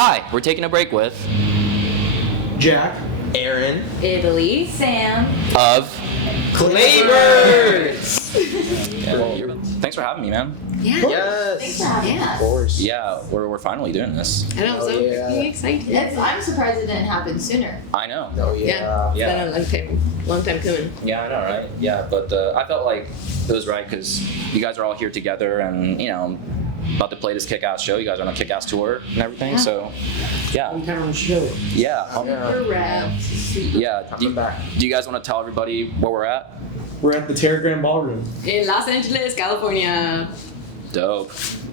Hi, we're taking a break with Jack, Aron, Italy, Sam, of Claybirds. Thanks for having me, man. Yeah. Yes. Thanks for having us. Of course. Yeah, we're finally doing this. I know, so yeah. excited. I'm surprised it didn't happen sooner. I know. Oh Yeah. yeah. It's been a long time coming. Yeah, I know, right? Yeah, but I felt like it was right because you guys are all here together and, you know, about to play this kick-ass show. You guys are on a kick-ass tour and everything, Yeah. so yeah. hometown show. Yeah. We're wrapped. Yeah. Coming back. Do you guys want to tell everybody where we're at? We're at the TakeBreakKazu Ballroom. In Los Angeles, California. Dope.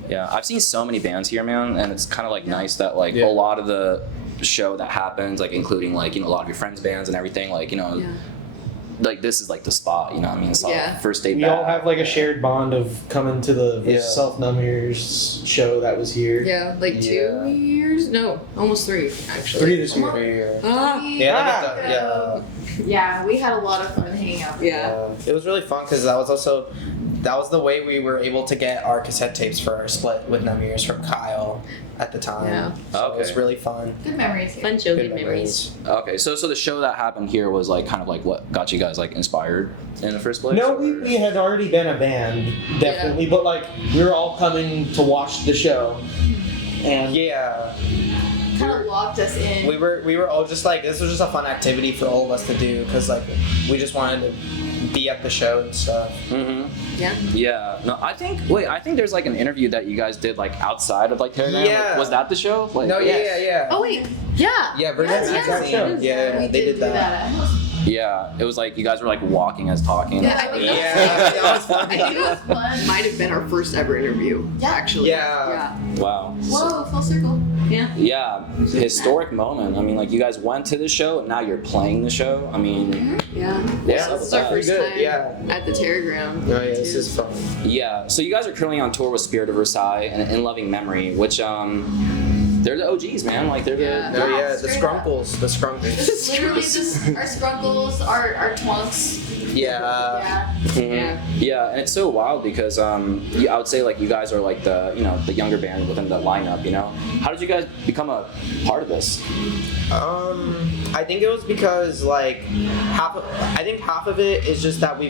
Yeah, I've seen so many bands here, man, and it's kind of like nice that like Yeah. a lot of the show that happens, like including like, you know, a lot of your friends' bands and everything, like, you know, Yeah. like this is like the spot, you know what I mean? It's like Yeah. first day We back. all have like a shared bond of coming to the Yeah. Self-Numbers show that was here. Yeah, like Yeah. 2 years? No, almost 3, actually. 3 this year. Ah, Yeah. Yeah, we had a lot of fun hanging out. yeah. It was really fun because that was the way we were able to get our cassette tapes for our split with Namirs from Kyle at the time. Yeah. So it was Okay. really fun. Good memories here. Fun show, Good good memories. Okay, so the show that happened here was like kind of like what got you guys like inspired in the first place? No, we had already been a band, definitely, but like we were all coming to watch the show. And Yeah. Kind of locked us in. We were all just like, this was just a fun activity for all of us to do because like we just wanted to be at the show and stuff. Mm-hmm. Yeah. Yeah. No, I think there's like an interview that you guys did like outside of like Telegram. Yeah. Like, was that the show? Like, No, yeah. Oh, wait. Yeah. Yeah, Virgin Yes, Magazine. Yeah, we they did do that. Yeah, it was like you guys were like walking as talking. Yeah, I think Yeah, that was fun. I think It was fun. might have been our first ever interview, Yeah. actually. Yeah. Wow. Whoa, full circle. Yeah. Yeah, historic moment. I mean, like you guys went to the show and now you're playing the show. I mean, Yeah. Yeah, This is our first good, time yeah. at the Telegram. Oh yeah, this is fun. yeah. So you guys are currently on tour with Spirit of Versailles and In Loving Memory, which they're the OGs, man. Like they're Yeah. the Oh yeah, the straight up. Scrunkles. The Scrunkles. Literally just our scrunkles, our twunks. Yeah. Yeah. Yeah. Yeah, and it's so wild because I would say like you guys are like the younger band within the lineup. You know, how did you guys become a part of this? I think it was because like half of it is just that we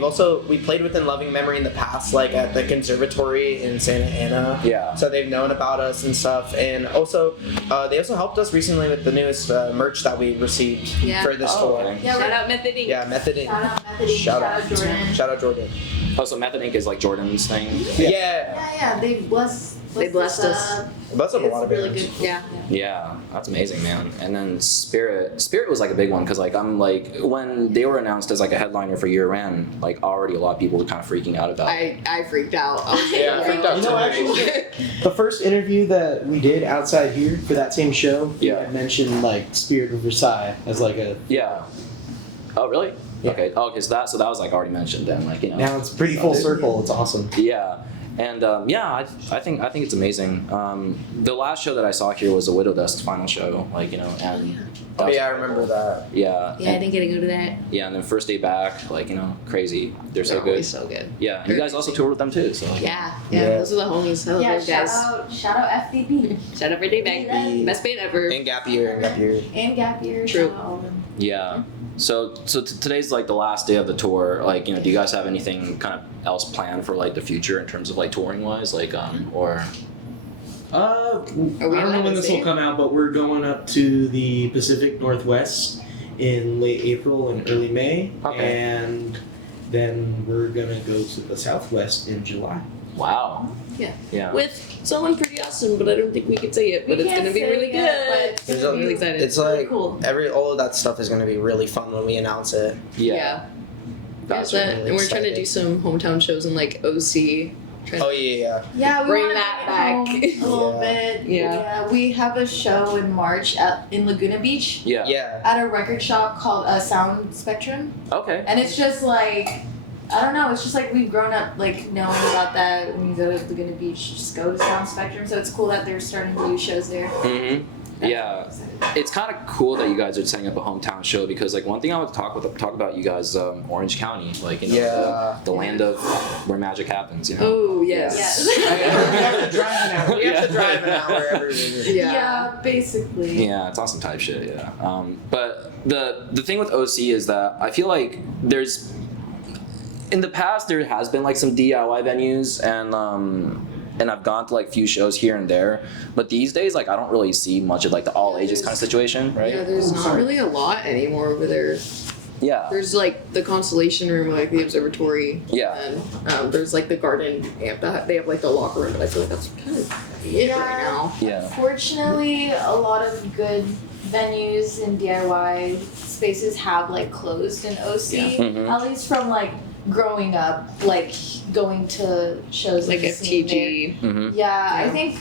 played within Loving Memory in the past, like at the conservatory in Santa Ana. Yeah. So they've known about us and stuff, and also they also helped us recently with the newest merch that we received Yeah. for this Oh, tour. okay. Yeah, Shout out Method Inc. Yeah, Method Inc. Shout out Method Inc. Shout out. Jordan. Shout out Jordan. Oh, so Method Inc. is like Jordan's thing. Yeah. Yeah, they blessed blessed us. That's a lot of really bands. good. Yeah. Yeah, that's amazing, man. And then Spirit was like a big one because like I'm like when they were announced as like a headliner for year end, like already a lot of people were kind of freaking out about it. I freaked out. I was Yeah, I freaked out you know, actually, the first interview that we did outside here for that same show, we Yeah. had mentioned like Spirit of Versailles as like a. Yeah. Oh, really? Yeah. Okay. Oh, okay. So that was like already mentioned then, like you know. Now it's pretty full circle. It's awesome. Yeah. And yeah, I think it's amazing. The last show that I saw here was the Widow Dust's final show, like you know, and that Oh was yeah, I incredible. remember that. Yeah. Yeah, I didn't get to go to that. Yeah, and then first day back, like you know, crazy. They're so good. always so good. Yeah, and you guys also toured with them too. So like, Yeah. Yeah. Those are the homies. I love Yeah, those guys. shout out FDB Shout out for Day Back. Best band ever. And Gap Year. and Gap Year. True. Shout out all of them. Yeah. So today's like the last day of the tour. Like, you know, do you guys have anything kind of else planned for like the future in terms of like touring wise, like or? I Are we don't know allowed when to this say will it? come out, but we're going up to the Pacific Northwest in late April and early May, Okay. and then we're gonna go to the Southwest in July. Wow. Yeah. Yeah. With someone pretty awesome, but I don't think we can say it. But it's gonna be really good. There's I'm really excited. It's like cool. all of that stuff is gonna be really fun when we announce it. Yeah. That's really and we're trying to do some hometown shows in like OC. Trying Oh to- yeah. Yeah, we Bring wanna that bring it back. home a little Yeah. bit. Yeah. We have a show in March in Laguna Beach Yeah. Yeah. at a record shop called Sound Spectrum, Okay. and it's just like. I don't know, it's just like we've grown up like knowing about that when you go to Laguna Beach, just go to Sound Spectrum, so it's cool that they're starting to do shows there. Mhm. Yeah, it's kind of cool that you guys are setting up a hometown show because like one thing I want to talk about you guys, Orange County, like you know the land of where magic happens, you know. Oh yes. Yes. We have to drive an hour. We have to drive an hour every week. Yeah, basically. Yeah, it's awesome type shit. Yeah, but the thing with OC is that I feel like there's in the past there has been like some DIY venues and I've gone to like few shows here and there, but these days like I don't really see much of like the all ages kind of situation, right? Yeah, there's not really a lot anymore over there. Yeah. There's like the Constellation Room, like the observatory. Yeah. And there's like the garden amp. They have like the locker room, but I feel like that's kind of it right now. Yeah. Fortunately, a lot of good venues and DIY spaces have like closed in OC. Yeah. Mhm. At least from like growing up, like going to shows Like and seeing FTG. Mm-hmm. there. Yeah, I think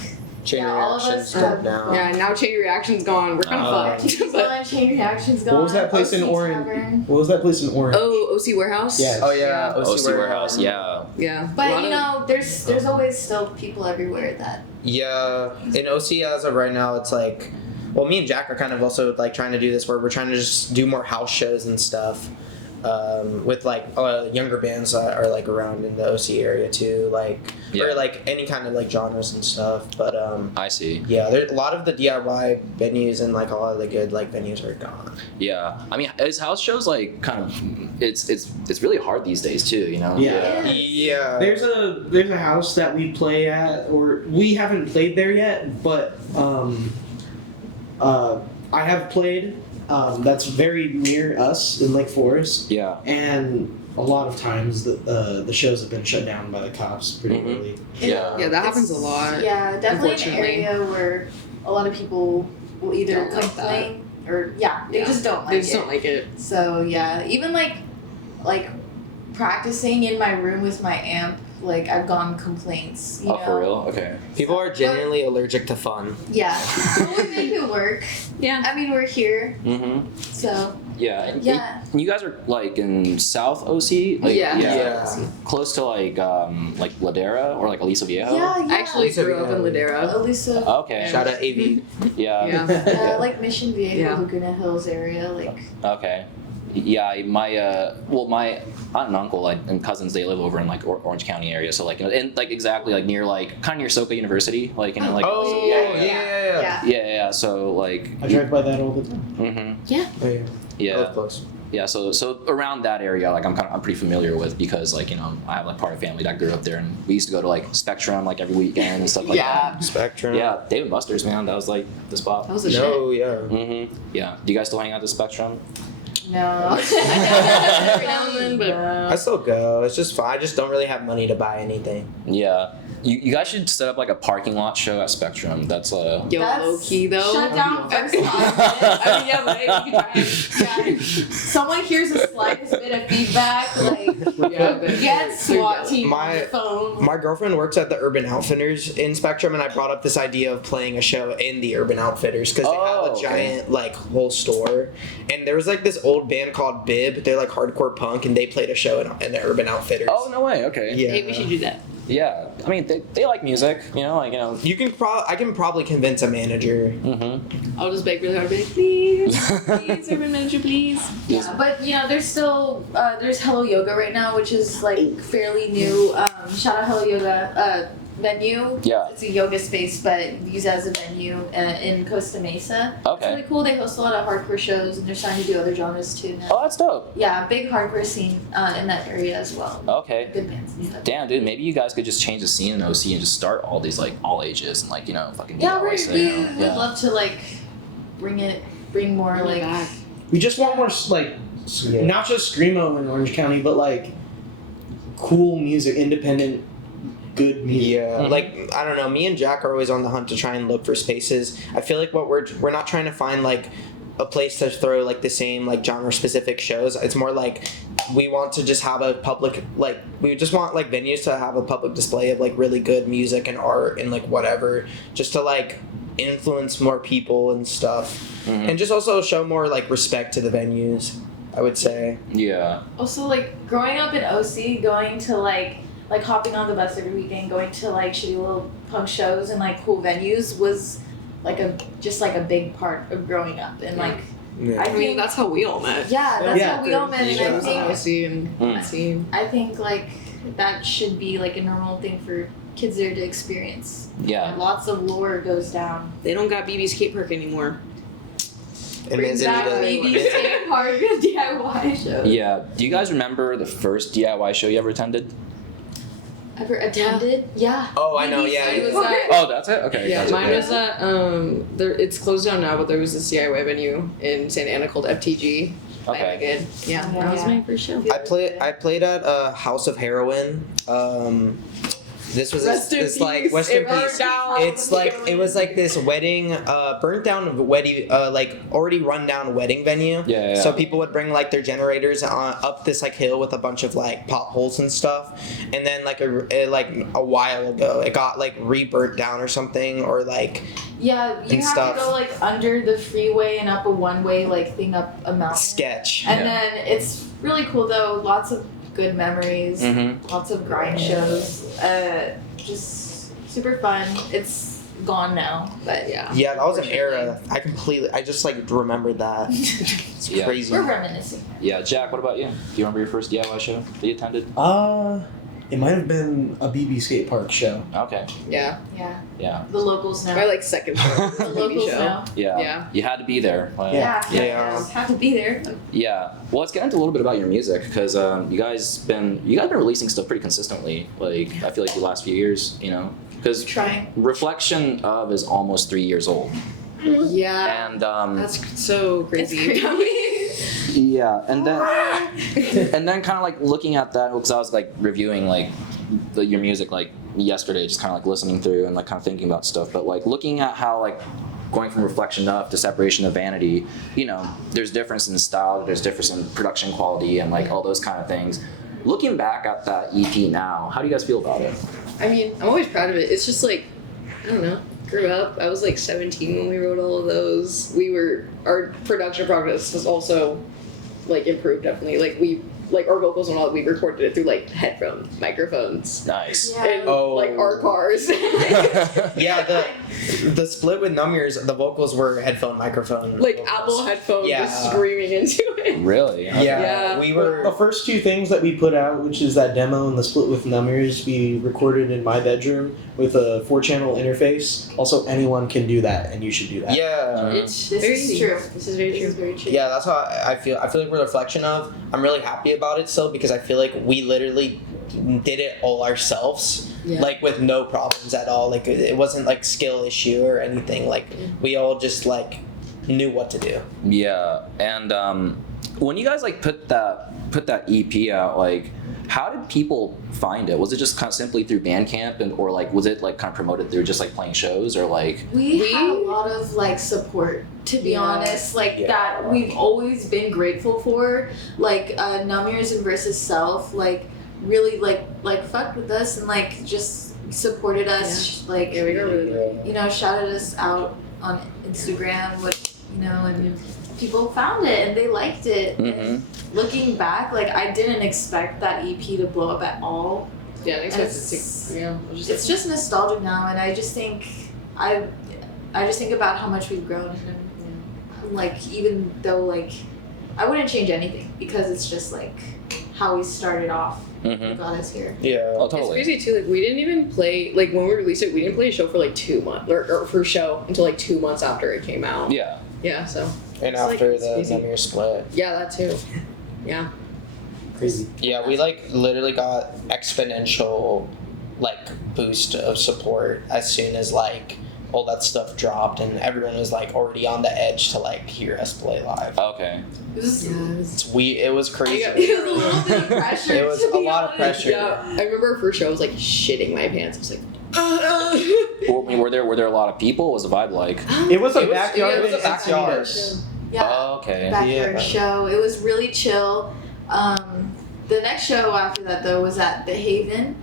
Chain all of reactions us dead have now. Yeah, now Chain Reaction's gone. We're kind of fucked. Still But on Chain Reaction's gone. What was that place in OC Orange? Tavern. What was that place in Orange? oh, OC Warehouse. Yes. Oh yeah, OC Warehouse. Yeah. Yeah. A But lot you of- know, there's always still people everywhere that. Yeah, in OC as of right now, it's like, well, me and Jack are kind of also like trying to do this where we're trying to just do more house shows and stuff, with like younger bands that are like around in the OC area too, like Yeah. or like any kind of like genres and stuff. But I see. yeah, there's a lot of the DIY venues and like a lot of the good like venues are gone. Yeah. I mean, is house shows like kind of it's really hard these days too, you know? Yeah. Yeah. There's a house that we play at, or we haven't played there yet, but I have played. That's very near us in Lake Forest, Yeah. and a lot of times the shows have been shut down by the cops pretty Mhm. early. Yeah. Yeah, that happens a lot. Yeah, definitely an unfortunately. area where a lot of people will either Don't like complain or they Yeah. just don't like They just it. don't like it. So yeah, even like practicing in my room with my amp, like I've gotten complaints. You Oh, know? for real? Okay. People are genuinely allergic to fun. Yeah, but we make it work. Yeah. I mean, we're here, Mm-hmm. so Yeah. And yeah. you guys are like in South OC? Like, Yeah. Yeah. Close to like Ladera or like Aliso Viejo? Yeah, I actually grew up in Ladera. Elisa. Okay. Shout out AV. Yeah. Yeah. Like Mission Viejo, Yeah. Laguna Hills area, like. Okay. Yeah, my aunt and uncle and cousins, they live over in like Orange County area, so like, you know, and like exactly like near like kind of near Soka University, like, you know, like. Oh yeah. Yeah. So like. I drive by that all the time. Mm-hmm. Oh, yeah. Yeah. Both close. Yeah, so around that area, like I'm pretty familiar with because like, you know, I have like part of family that grew up there, and we used to go to like Spectrum like every weekend and stuff like Yeah. Spectrum. that. Yeah, Dave and Buster's, man, that was like the spot. That was a No, yeah. Mm-hmm. Yeah. Do you guys still hang out at Spectrum? No. Every now and then, but- I still go. It's just fun. I just don't really have money to buy anything. Yeah. You guys should set up like a parking lot show at Spectrum. That's Yo, That's low key though. Shut down first off. I mean, yeah, right. You can try. Someone hears a slightest bit of feedback, like Yeah, but get SWAT team on My- the phone. My girlfriend works at the Urban Outfitters in Spectrum, and I brought up this idea of playing a show in the Urban Outfitters because they Oh, have a okay. giant like whole store. And there was like this old band called Bib. They're like hardcore punk, and they played a show in the Urban Outfitters. Oh, no way. Okay. Yeah. Hey, we should do that. Yeah. I mean, they like music, you know, like, you know. You can I can probably convince a manager. Mm-hmm. I'll just beg really hard, be like, please, please, urban manager, please. Yeah, but you know, there's still there's Hello Yoga right now, which is like fairly new. Shout out Hello Yoga venue. Yeah. It's a yoga space, but used as a venue in Costa Mesa. It's Okay. really cool. They host a lot of hardcore shows, and they're starting to do other genres too now. Oh, that's dope. Yeah, big hardcore scene in that area as well. Okay. Good bands and stuff. Damn, dude, maybe you guys could just change the scene in OC and just start all these like all ages and like, you know, fucking Yeah, DIY stuff, you know? we'd love to like bring more Bring it like back. We just want more like Yeah. not just screamo in Orange County, but like cool music, independent, good music. Yeah, Mhm. like I don't know. Me and Jack are always on the hunt to try and look for spaces. I feel like what we're not trying to find like a place to throw like the same like genre specific shows. It's more like we want to just have a public like we just want like venues to have a public display of like really good music and art and like whatever, just to like influence more people and stuff, Mhm. and just also show more like respect to the venues. I would say. Yeah. also like growing up in OC, going to like hopping on the bus every weekend, going to like shitty little punk shows and like cool venues was like a big part of growing up, and like Yeah. I I mean, think that's how we all met. that's Yeah. how we all met, and I think I I think like that should be like a normal thing for kids there to experience. Yeah. Lots of lore goes down. They don't got BB skate park anymore. And Bring back Manzanita- BB skate park DIY shows. Yeah. Do you guys remember the first DIY show you ever attended? Ever attended? Yeah. Oh, I know. BB Yeah. skate It was park. at- Oh, that's it. Okay. Yeah, that's mine okay. was at there. It's closed down now, but there was this DIY venue in Santa Ana called FTG. Okay. Good. Yeah, Oh, that was yeah. my first show. I played at House of Heroin. This was this like rest in peace. It's like it was like this wedding, burnt down wedding, like already run down wedding venue. Yeah. So people would bring like their generators up this like hill with a bunch of like potholes and stuff, and then like a while ago it got like re-burnt down or something, or like Yeah, you and have stuff. to go like under the freeway and up a one-way like thing up a mountain. sketch. And Yeah. then it's really cool though. Lots of good memories. Mm-hmm. Lots of grind shows. Just super fun. It's gone now, but Yeah. Yeah, that was an era. I just like remembered that. It's Yeah. crazy. we're reminiscing. Yeah. Jack, what about you? Do you remember your first DIY show that you attended? It might have been a BB skate park show. Okay. Yeah. Yeah, Yeah. the locals know. My like second show. the TV locals show. know. Yeah. Yeah. You had to be there. Like, Yeah, Yeah. have to be there. Yeah. Well, let's get into a little bit about your music because you guys been releasing stuff pretty consistently. Like I feel like the last few years, you know, because Trying. Reflection of is almost 3 years old, Yeah. and That's so It's crazy. crazy. yeah, and then kind of like looking at that because I was like reviewing like your music like yesterday, just kind of like listening through and like kind of thinking about stuff, but like looking at how like going from Reflection of to Separation of Vanity, you know, there's difference in style, there's difference in production quality, and like all those kind of things. Looking back at that EP now, how do you guys feel about it? I mean, I'm always proud of it. It's just like, I don't know. Grew up. I was like 17 when we wrote all of those. Our production progress has also like improved definitely. Like our vocals and all, we recorded it through like headphone microphones Nice. Yeah. in Oh. like our cars. Yeah, the split with Numb Ears, the vocals were headphone microphone. like vocals. Apple headphones Yeah. just screaming into it. Really? Okay. Yeah, Yeah. we The were. first two things that we put out, which is that demo and the split with Numbers, we recorded in my bedroom with a 4-channel interface. Also, anyone can do that, and you should do that. Yeah, It's This very is easy. true. This is very This true. is very true. yeah, that's how I feel. I feel like we're a reflection of. I'm really happy about it still because I feel like we literally did it all ourselves. Yeah. Like with no problems at all. Like it wasn't like skill issue or anything. Like we all just like knew what to do. Yeah, and when you guys like put that EP out, like how did people find it? Was it just kind of simply through Bandcamp, and or like was it like kind of promoted through just like playing shows or like? We had a lot of like support, to be Yeah. honest, like Yeah. that we've always been grateful for. Like Numb Ears and Versus Self, like really like fucked with us and like just supported us. Like Yeah, we got really good. you know, shouted us out on Instagram, and people found it and they liked it. Mm-hmm. And looking back, like I didn't expect that EP to blow up at all. Yeah, I expect It's- it to. Yeah, It's just nostalgic now, and I just think I just think about how much we've grown, and like even though like I wouldn't change anything because it's just like how we started off Mm-hmm. and got us here. Yeah. Oh, It's totally. crazy too. Like we didn't even play. Like when we released it, we didn't play a show for like 2 months, or for a show until like 2 months after it came out. Yeah. Yeah. So And It's like- after it's the crazy. Numb Ears split. yeah, that too. Yeah. Crazy. Yeah, we like literally got exponential like boost of support as soon as like all that stuff dropped and everyone was like already on the edge to like hear us play live. Okay. It was, It was crazy. Yeah. it was a little bit of pressure. It was to a be lot of honest. pressure. Yeah. I remember our first show I was like shitting my pants. I was like, Were there a lot of people? What was the vibe like? It was a It was- backyard it was in a backyard. Encinitas. Yeah, Oh, okay. backyard Yeah. show. It was really chill. The next show after that though was at the Haven,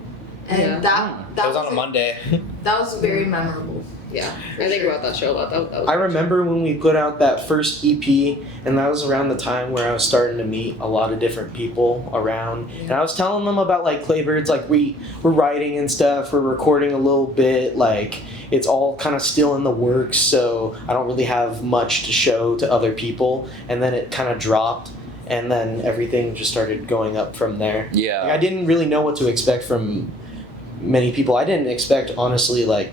and Yeah. that It was on a Monday. That was very memorable. yeah. I think about that show a lot. That was I remember when we put out that first EP, and that was around the time where I was starting to meet a lot of different people around. And I was telling them about like Claybirds, like we're writing and stuff, we're recording a little bit, like it's all kind of still in the works, so I don't really have much to show to other people. And then it kind of dropped, and then everything just started going up from there. Yeah. Like, I didn't really know what to expect from many people. I didn't expect, honestly, like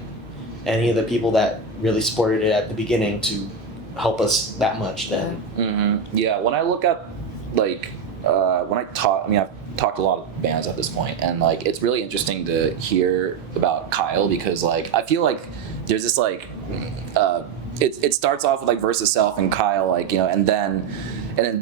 any of the people that really supported it at the beginning to help us that much then. Yeah, when I look at like when I talk, I mean, I've talked to a lot of bands at this point, and like it's really interesting to hear about Kyle, because like I feel like there's this like it starts off with like Versus Self and Kyle, like, you know, and then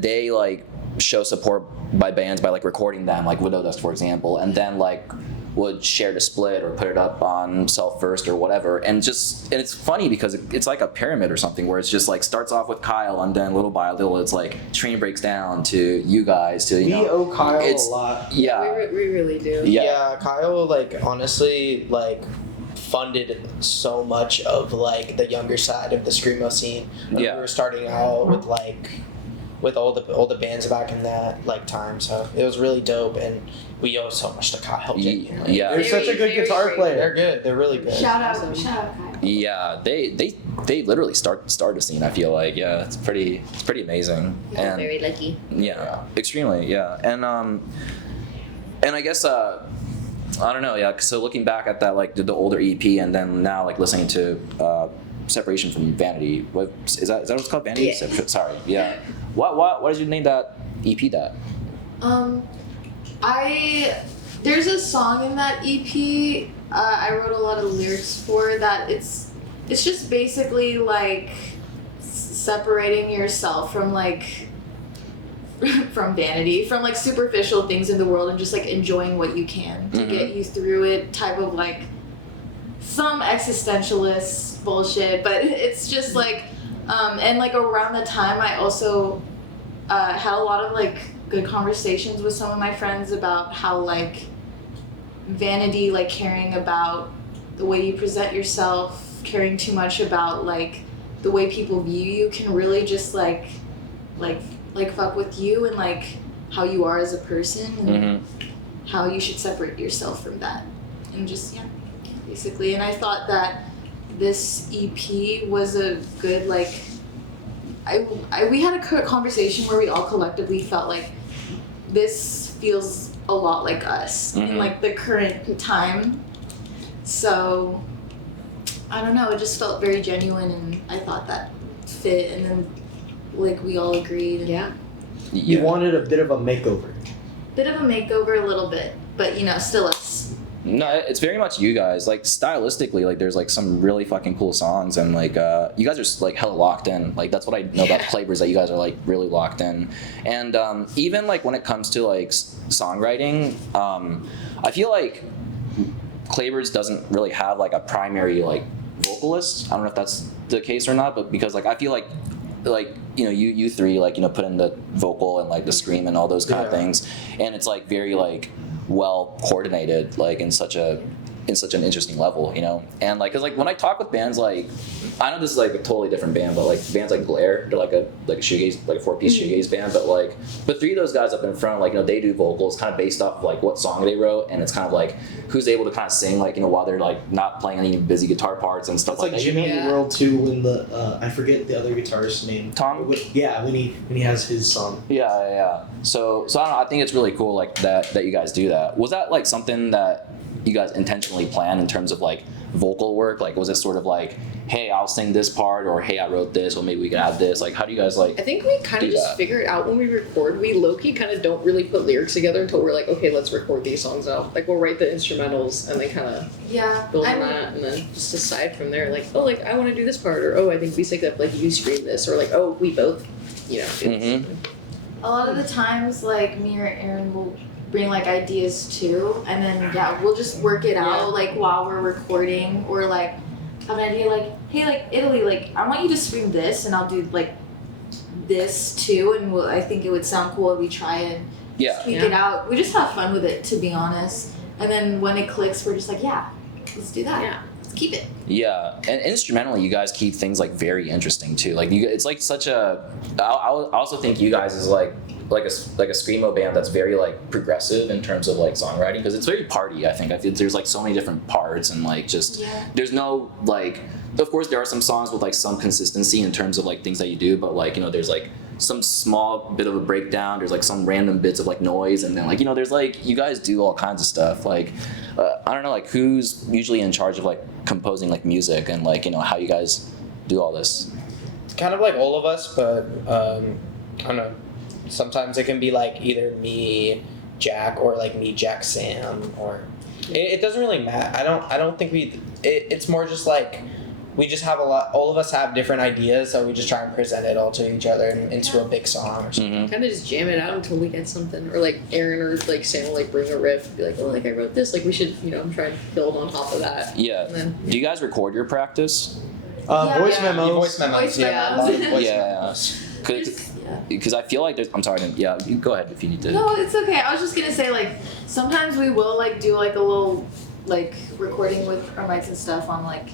they like show support by bands by like recording them, like Widow Dust, for example, and then like would share the split or put it up on Self First or whatever, and it's funny because it's like a pyramid or something, where it's just like starts off with Kyle, and then little by little it's like train breaks down to you guys, to, you know, We owe Kyle a it's- lot. Yeah. We really do. Yeah. Kyle, like, honestly, like, funded so much of like the younger side of the screamo scene. When Yeah. we were starting out with all the bands back in that like time, so it was really dope, and we owe so much to Kyle. Genuinely. Yeah. You're such a good Very guitar great. player. They're good. They're really good. Shout out Kyle. Yeah, they literally start a scene, I feel like. Yeah, it's pretty amazing. And Very lucky. yeah, extremely, yeah. And I guess I don't know, yeah, so looking back at that, like the older EP, and then now like listening to Separation From Vanity, what is that what it's called? Vanity? Yeah. Sorry, yeah. What did you name that EP that? There's a song in that EP I wrote a lot of lyrics for that. It's just basically like separating yourself from like from vanity, from like superficial things in the world, and just like enjoying what you can to get you through it, type of like some existentialist bullshit, but it's just like and like around the time I also had a lot of like good conversations with some of my friends about how like vanity, like caring about the way you present yourself, caring too much about like the way people view you, can really just like fuck with you and like how you are as a person, and how you should separate yourself from that, and just basically. And I thought that this EP was a good like we had a conversation where we all collectively felt like this feels a lot like us in like the current time. So I don't know, it just felt very genuine, and I thought that fit, and then like we all agreed. And Yeah. You wanted a bit of a makeover. bit of a makeover, a little bit, but you know, still us. No, it's very much you guys. Like stylistically, like there's like some really fucking cool songs, and like you guys are like hella locked in. Like that's what I know about Clavers, that you guys are like really locked in. And even like when it comes to like songwriting, I feel like Clavers doesn't really have like a primary like vocalist. I don't know if that's the case or not, but because like I feel like you know you three like, you know, put in the vocal and like the scream and all those kind of things, and it's like very like well coordinated, like in such an interesting level, you know. And like, cause like when I talk with bands, like I know this is like a totally different band, but like bands like Glare, they're like a shoegaze, like a 4-piece shoegaze band, but three of those guys up in front, like, you know, they do vocals kind of based off like what song they wrote, and it's kind of like who's able to kind of sing, like, you know, while they're like not playing any busy guitar parts and stuff It's like like that. Jimmy Eat World too, when the I forget the other guitarist's name. Tom? Yeah, when he has his song. Yeah. So I don't know. I think it's really cool, like that you guys do that. Was that like something that you guys intentionally planned in terms of like vocal work? Like, was it sort of like, hey, I'll sing this part, or hey, I wrote this, or maybe we could add this? Like, how do you guys like? I think we kind do of just that? figure it out when we record. We low-key kind of don't really put lyrics together until we're like, okay, let's record these songs out. Like, we'll write the instrumentals and then kind of Yeah. build on that, and then just decide from there, like, oh, like, I want to do this part, or oh, I think we sync up, like, you scream this, or like, oh, we both, you know. do this. A lot of the times, like, me or Aaron will bring like ideas too, and then we'll just work it out like while we're recording, or like have an idea like, hey, like Italy, like I want you to scream this, and I'll do like this too, and I think it would sound cool if we try and tweak it out. We just have fun with it, to be honest, and then when it clicks, we're just like, yeah, let's do that. Yeah. Let's keep it. Yeah, and instrumentally, you guys keep things like very interesting too. Like it's like such a. I also think you guys is like like a screamo band that's very like progressive in terms of like songwriting, because it's very party. I feel there's like so many different parts, and like just there's no like, of course there are some songs with like some consistency in terms of like things that you do, but like, you know, there's like some small bit of a breakdown, there's like some random bits of like noise, and then like, you know, there's like, you guys do all kinds of stuff. Like I don't know, like who's usually in charge of like composing like music, and like, you know, how you guys do all this? It's kind of like all of us, but I don't know. Sometimes it can be like either me, Jack, or like me, Jack, Sam, or it doesn't really matter. I don't think it's more just like we just have all of us have different ideas, so we just try and present it all to each other into a big song or something. Kind of just jam it out until we get something, or like Aron or like Sam will like bring a riff, and be like, oh, like I wrote this, like we should, you know, try and build on top of that. Yeah. And then, Do you guys record your practice? Voice memos. Voice memos. Voice Yeah, a lot of voice memos. Because I feel like there's, I'm sorry, yeah, you go ahead if you need to. No, it's okay. I was just gonna say, like, sometimes we will like do like a little like recording with our mics and stuff on like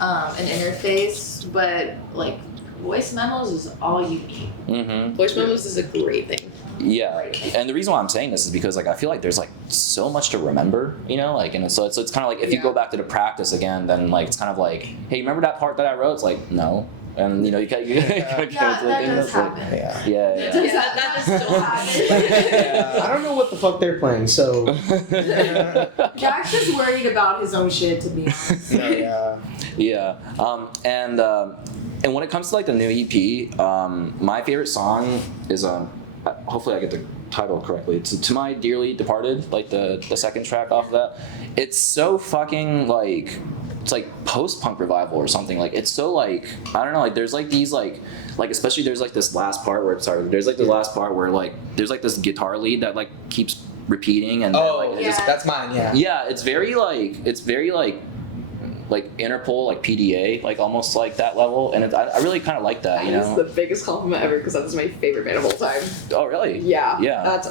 an interface, but like voice memos is all you need. Mm-hmm. voice memos is a great thing. Yeah, and the reason why I'm saying this is because like I feel like there's like so much to remember, you know, like, and so it's kind of like if you go back to the practice again, then like it's kind of like, hey, remember that part that I wrote? It's like, no. And you know, you can't. That does happen. Yeah. That does still happen. I don't know what the fuck they're playing, so. Jack's just worried about his own shit, to be honest. Yeah. And when it comes to like the new EP, my favorite song is hopefully I get the title correctly. It's To My Dearly Departed, like the second track off of that. It's so fucking like, it's like post-punk revival or something. Like it's so like, I don't know, like there's like these like especially there's like this last part where like there's like this guitar lead that like keeps repeating, and That's mine. Yeah. it's very like Interpol, like PDA, like almost like that level, and I really kind of like that, you know. That's the biggest compliment ever, because that's my favorite band of all time. Oh really? Yeah. Yeah.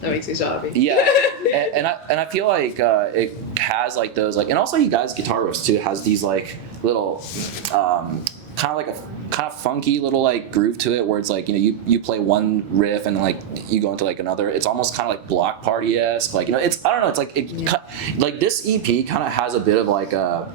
That makes me so happy. Yeah, and I feel like it has like those like, and also you guys' guitar riffs too has these like little kind of funky little like groove to it, where it's like, you know, you play one riff and like you go into like another. It's almost kind of like Block Party-esque, like, you know, it's, I don't know, it's like like this EP kind of has a bit of like a,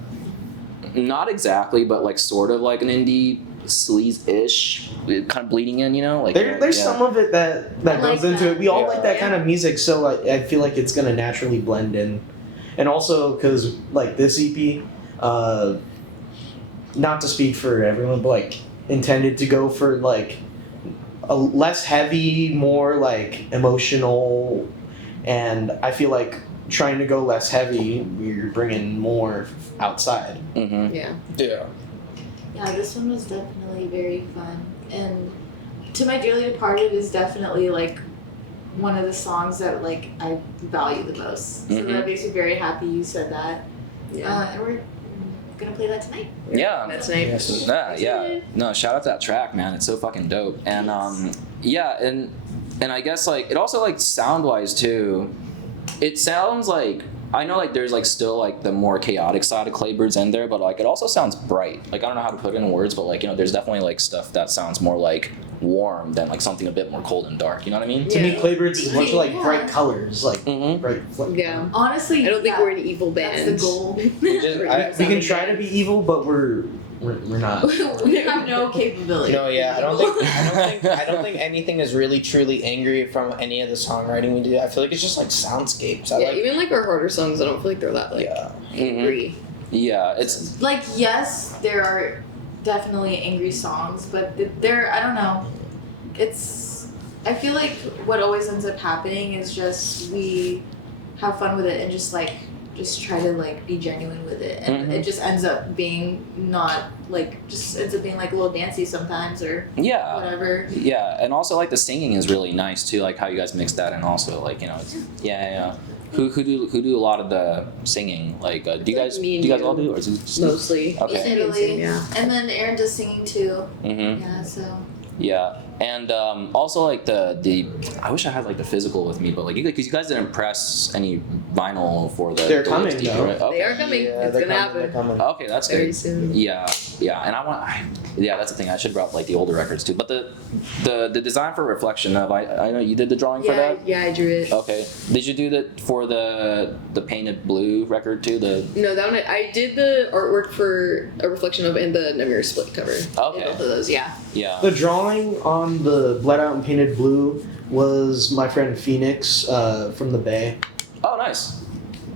not exactly, but like sort of like an indie sleaze-ish kind of bleeding in, you know, like There's some of it that like goes into that. it. We all Yeah. like that kind of music, so I feel like it's gonna naturally blend in, and also because like this EP, not to speak for everyone, but like intended to go for like a less heavy, more like emotional, and I feel like trying to go less heavy, we're bringing more outside. Mm-hmm. Yeah. Yeah, this one was definitely very fun. And To My Dearly Departed is definitely like one of the songs that like I value the most. So that makes me very happy you said that. Yeah. And we're gonna play that tonight. Yeah. That's nice. Yeah. No, shout out to that track, man. It's so fucking dope. And and I guess like it also like sound wise too, it sounds like, I know like there's like still like the more chaotic side of Claybird's in there, but like it also sounds bright. Like I don't know how to put it in words, but like, you know, there's definitely like stuff that sounds more like warm than like something a bit more cold and dark. You know what I mean? To me, Claybird's is a bunch of like Yeah. bright colors, like Mhm. bright. Yeah. Honestly, I don't think we're an evil band. That's the goal. We can try to be evil, but we're not. We have no capability. No, yeah, I don't think anything is really truly angry from any of the songwriting we do. I feel like it's just like soundscapes. Yeah, even like our harder songs, I don't feel like they're that like angry. Yeah, it's Like, yes, there are definitely angry songs, but I don't know. I feel like what always ends up happening is just we have fun with it and just try to like be genuine with it, and it just ends up being not like, just ends up being like a little dancey sometimes or yeah. whatever. Yeah, and also like the singing is really nice too, like how you guys mix that, and also like, you know, it's, yeah. Who do a lot of the singing? Like, do you guys Me and you. all do, or is it just Mostly. Okay. Italy. Yeah. And then Aron does singing too. Mm-hmm. Yeah, so Yeah, And also like the I wish I had like the physical with me, but like because you guys didn't press any vinyl for the. They're the coming, HD, though. right? Okay. They are coming. Yeah, It's they're gonna coming, they're happen. coming. Okay, that's Very good. soon. Yeah, and yeah, that's the thing. I should have brought like the older records too. But the design for Reflection of I know you did the drawing for Yeah, that. yeah, I drew it. Okay. Did you do that for the Painted Blue record too? No, that one I did the artwork for A Reflection of and the Namir split cover. Okay. Both of those, yeah. Yeah. The drawing on the Bled Out and Painted Blue was my friend Phoenix from the Bay. Oh, nice.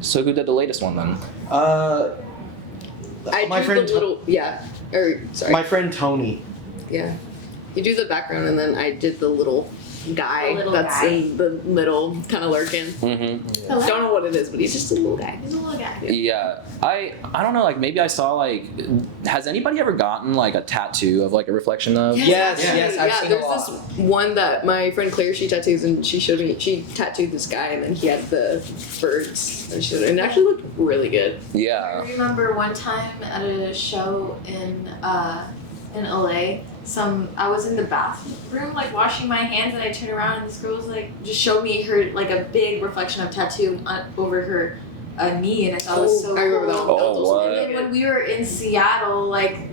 So who did the latest one then? My I drew friend the little sorry. my friend Tony. Yeah. You do the background and then I did the little guy The little that's guy. in the middle, kind of lurking. Mm-hmm. Hello? Don't know what it is, but he's just a little guy. He's a little guy. Yeah, I don't know. Like maybe I saw like. Has anybody ever gotten like a tattaoo of like a reflection of? Yes, yes, I've seen a there's lot. this one that my friend Claire, she tattoos, and she showed me, she tattooed this guy, and then he had the birds, and it actually looked really good. I Yeah. remember one time at a show in LA. I was in the bathroom like washing my hands and I turned around and this girl was like just showed me her like a big reflection of tattoo over her knee and I thought it was so I remember that cool. one. That Oh, was also what? really And then good. when we were in Seattle, like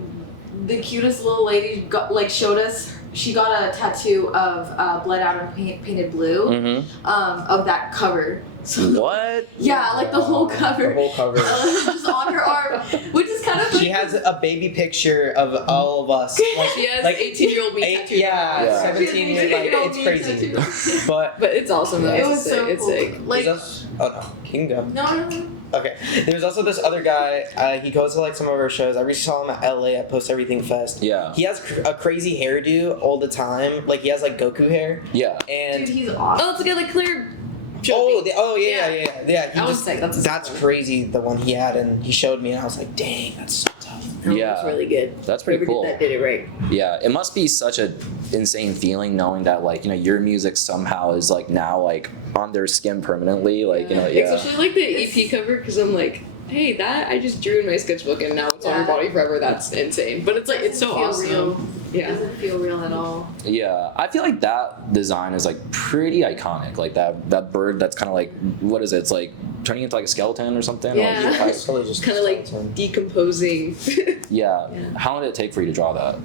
the cutest little lady showed us. She got a tattoo of Bled Out and Painted Blue Mm-hmm. of that cover. So What? yeah, like the whole cover. The whole cover. Just on her arm, which is kind of She has a baby picture of all of us. Like, She has like 18-year-old me tattooed. yeah, Yeah. 17 years, like, it's crazy. But But it's awesome though. It was so It's cool. sick. Like there's oh no, King go. no. Okay. There's also this other guy. He goes to like some of our shows. I recently saw him at LA at Post Everything Fest. Yeah. He has a crazy hairdo all the time. Like he has like Goku hair. Yeah. And Dude, he's awesome. Oh, it's a guy like Claire. yeah. He That was just, sick. that's crazy. The one he had, and he showed me, and I was like, dang, that's so tough. Yeah. It's really good. That's pretty Whoever cool. Did that did it right. Yeah, it must be such a insane feeling knowing that like your music somehow is like now like on their skin permanently. Like yeah. Especially like the EP cover because I'm like, hey, that I just drew in my sketchbook and now it's on your body forever. That's insane. But it's like it's so Doesn't feel awesome. real. It Yeah. doesn't feel real at all. Yeah, I feel like that design is like pretty iconic. Like that bird that's kind of like what is it? It's like turning into like a skeleton or something. Yeah. Or, It's probably just Kind of like decomposing. yeah. Yeah. How long did it take for you to draw that?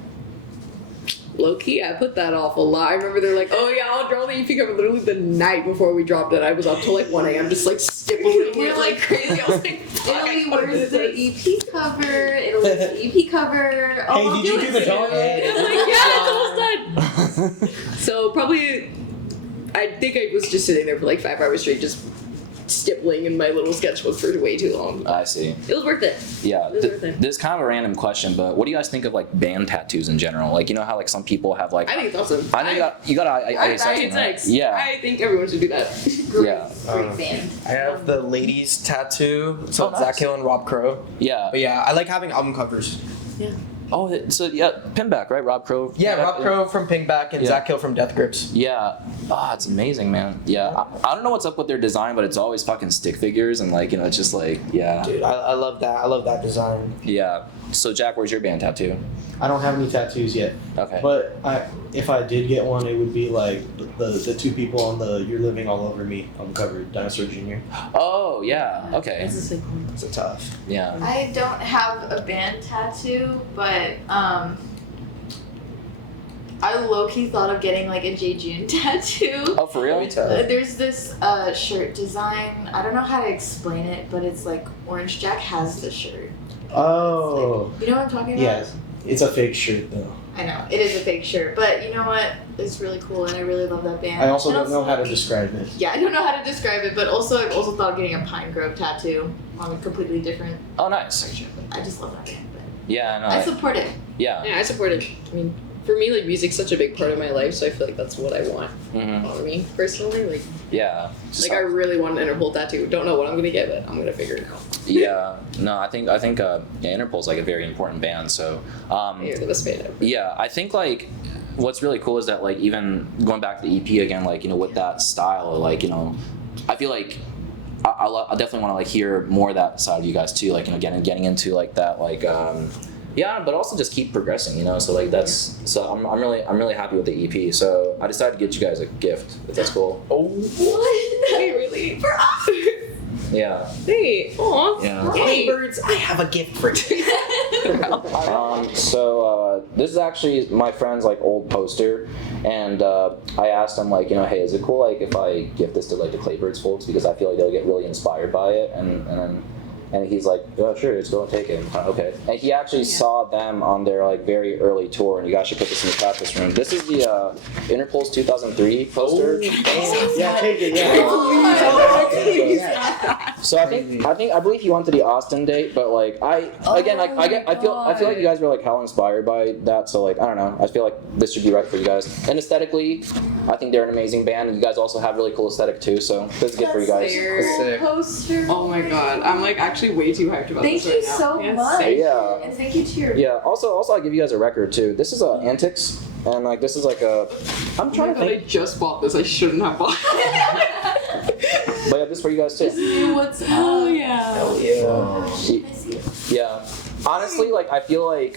Low key, I put that off a lot. I remember they're like, oh yeah, I'll draw the EP cover literally the night before we dropped it. I was up till like 1 a.m. just like stippling it like crazy. I was like, fuck, I Italy, gotta do where's the this. EP cover? Italy's the EP cover. Oh, Hey, I'll did you it do the soon. drawing? I'm like, yeah, it's almost done. So probably, I think I was just sitting there for like 5 hours straight, just stippling in my little sketchbook for way too long. I see. It was worth it. Yeah, It was worth it. this is kind of a random question, but what do you guys think of like band tattoos in general? Like how like some people have like I think it's awesome. I know you got I section, right? sex. Yeah. I think everyone should do that. Great, Yeah. great band. I have the ladies tattoo. So Oh, it's nice. Zach Hill and Rob Crow. Yeah. But yeah, I like having album covers. Oh, so yeah, Pinback, right? Rob Crow. Yeah, Rob Crow from Pinkback and Yeah. Zach Hill from Death Grips. Yeah. Ah, it's amazing, man. Yeah. I don't know what's up with their design, but it's always fucking stick figures and like it's just like yeah. Dude, I love that. I love that design. Yeah. So Jack, where's your band tattoo? I don't have any tattoos yet, Okay. but if I did get one, it would be like the two people on the "You're Living All Over Me" on the cover, Dinosaur Jr. Oh yeah. Okay. This is like It's a tough. Yeah. I don't have a band tattoo, but I low-key thought of getting like a J. June tattoo. Oh, for real? Me too. There's this shirt design. I don't know how to explain it, but it's like Orange Jack has the shirt. Oh, You know what I'm talking about? yes, it's a fake shirt though. I know it is a fake shirt, but you know what? It's really cool, and I really love that band. I also And don't know how to describe it. Yeah, I don't know how to describe it, but also I've also thought of getting a Pine Grove tattoo on a completely different Oh, nice. shirt. But I just love that band. But Yeah. No. I support it. Yeah. yeah, I support it. I mean, for me, like music's such a big part of my life, so I feel like that's what I want hmm for me personally. Like, Yeah. I really want an Interpol tattoo. Don't know what I'm gonna get, but I'm gonna figure it out. Yeah. No, I think Interpol's like a very important band. So. You're the best band ever. Yeah, I think like what's really cool is that like even going back to the EP again, like with that style, like I feel like I definitely want to like hear more of that side of you guys too, like getting into like that like Yeah, but also just keep progressing, you know. So like I'm really happy with the EP. So I decided to get you guys a gift. If that's cool. Oh. What? Wait, really? For us? Yeah. Hey, aw. Yeah. Hey. Birds, I have a gift for you. So this is actually my friend's like old poster, and I asked him like, you know, hey, is it cool like if I gift this to like the Claybirds folks, because I feel like they'll get really inspired by it, and he's like, yeah, sure, just go and take it. Okay. And he actually saw them on their like very early tour, and you guys should put this in the practice room. This is the Interpol's 2003 poster. Yeah, take it. Yeah. So I believe he went to the Austin date, but like I feel like you guys were like hella inspired by that. So like I don't know, I feel like this should be right for you guys. And aesthetically, I think they're an amazing band, and you guys also have really cool aesthetic too. So this is good for you guys. Sick. Poster. Oh my god, I'm like actually way too hyped about Thank this you right now. so Yes, much. thank you. Yeah. And thank you to your. Yeah. Also I give you guys a record too. This is Antics, and like this is like a. I'm Oh trying my to god, I think. just bought this. I shouldn't have bought it. But yeah, this is for you guys Just too. knew what's Oh up. yeah. I see it. Yeah. Honestly, like I feel like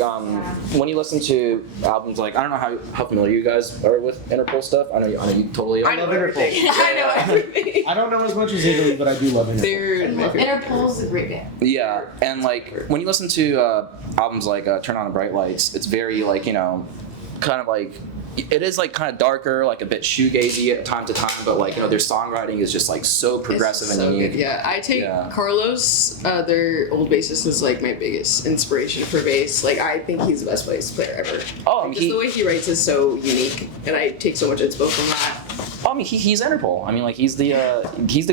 when you listen to albums, like I don't know how familiar you guys are with Interpol stuff. I know you totally are. I know love Interpol. everything. I know everything. I don't know as much as Italy, but I do love Interpol. They're my favorite. Interpol's a great band. Yeah, and like when you listen to albums like Turn On the Bright Lights, it's very like, you know, kind of like, it is like kind of darker, like a bit shoegazy at time to time, but like, you know, their songwriting is just like so progressive It's and so unique. good. Yeah, I take Yeah. Carlos, their old bassist, is like my biggest inspiration for bass. Like I think he's the best bass player ever. Oh, Just the way he writes is so unique, and I take so much inspo from that. I mean, he's Interpol. I mean, like he's the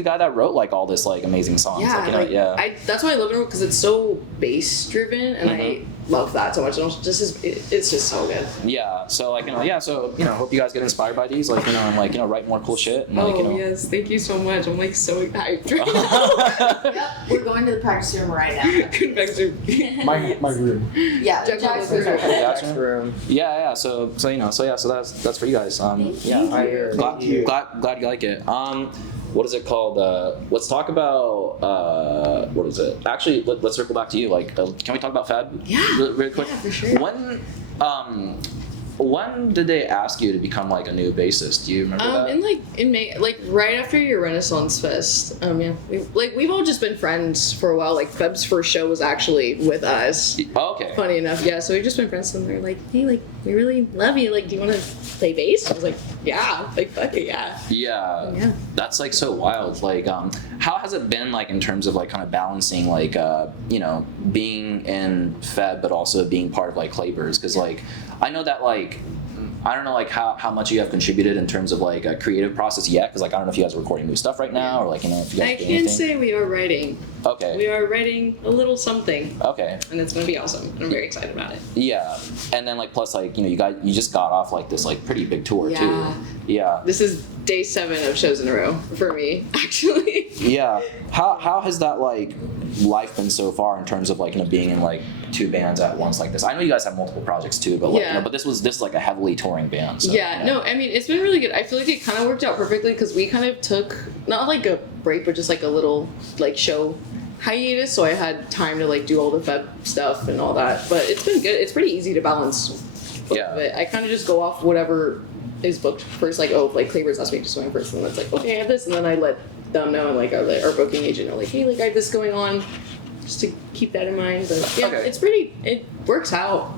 guy that wrote like all this like amazing songs. Yeah, like, you know, like, yeah. that's why I love it because it's so bass driven, and I love that so much. And it's just so good. Yeah, so like, you know, hope you guys get inspired by these, like, you know, and like, you know, write more cool shit. And, like, you know. Yes, thank you so much. I'm like so hyped right now. Yep, we're going to the practice room right now. Good back to My room. Yeah, Jack Jack's Jack's room. Jack's Next room. Yeah. So that's for you guys. Thank Yeah. you. Glad you like it. What is it called? Let's talk about what is it? Actually, let's circle back to you. Like, can we talk about Fab? Yeah. Really quick. Yeah, for sure. When did they ask you to become like a new bassist? Do you remember that? In May, like right after your Renaissance Fest. Yeah, we've all just been friends for a while. Like Feb's first show was actually with us. Oh, okay. Funny enough, yeah. So we've just been friends, and they're like, "Hey, like we really love you. Like, do you want to play bass?" I was like, "Yeah, like fuck it, yeah." Yeah. Yeah. That's like so wild. Like, how has it been like in terms of like kind of balancing like you know, being in Feb but also being part of like Claybirds? Because like I know that like I don't know like how much you have contributed in terms of like a creative process yet, because like I don't know if you guys are recording new stuff right now or like, you know, if you guys I do can anything. say we are writing. Okay. We are writing a little something, Okay. and it's gonna be awesome. And I'm very excited about it. Yeah. And then like plus like, you know, you just got off like this like pretty big tour Yeah. too. Yeah. This is day 7 of shows in a row for me, actually. Yeah. How has that like life been so far in terms of like, you know, being in like 2 bands at once like this? I know you guys have multiple projects too, but like, Yeah. you know, but this is like a heavily touring band. So, Yeah, no, I mean, it's been really good. I feel like it kind of worked out perfectly because we kind of took, not like a break, but just like a little like show hiatus, so I had time to like do all the Feb stuff and all that. But it's been good. It's pretty easy to balance both Yeah. of it. I kind of just go off whatever is booked first, like, oh, like Claybirds asked me to swing first, and then it's like, okay, I have this, and then I let them know, and like our booking agent know, like, hey, like I have this going on, just to keep that in mind. But yeah, Okay. it works out.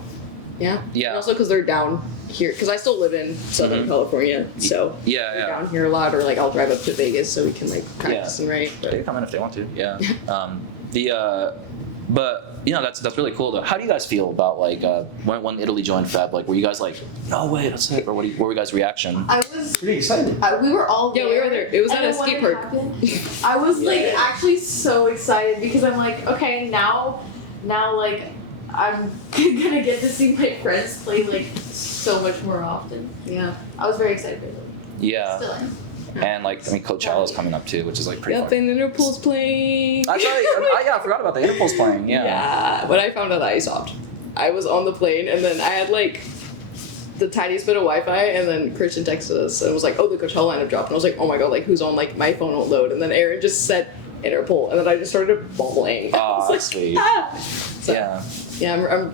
Yeah. Yeah. And also because they're down here, because I still live in Southern California, so Yeah, they're yeah. down here a lot, or like I'll drive up to Vegas so we can like practice and write. They can come in if they want to. Yeah. But you know, that's really cool though. How do you guys feel about like when Italy joined Feb? Like, were you guys like, no way, that's it, or what were you guys' reaction? I was. Pretty excited. We were all Yeah, there. we were there. It was and at a then when skate it park. happened, I was like actually so excited because I'm like, okay, now like I'm gonna get to see my friends play like so much more often. Yeah. I was very excited for it. Yeah. Still am. And like, I mean, Coachella's coming up too, which is like pretty Yep, fun. and Interpol's playing. I forgot about the Interpol's playing. Yeah. Yeah, but I found out that I stopped. I was on the plane, and then I had like the tiniest bit of Wi-Fi, and then Christian texted us and was like, "Oh, the Coachella lineup dropped," and I was like, "Oh my god, like who's on?" Like my phone won't load, and then Aron just said Interpol, and then I just started bawling. I Oh, was like, that's sweet. "Ah!" So, Yeah. Yeah,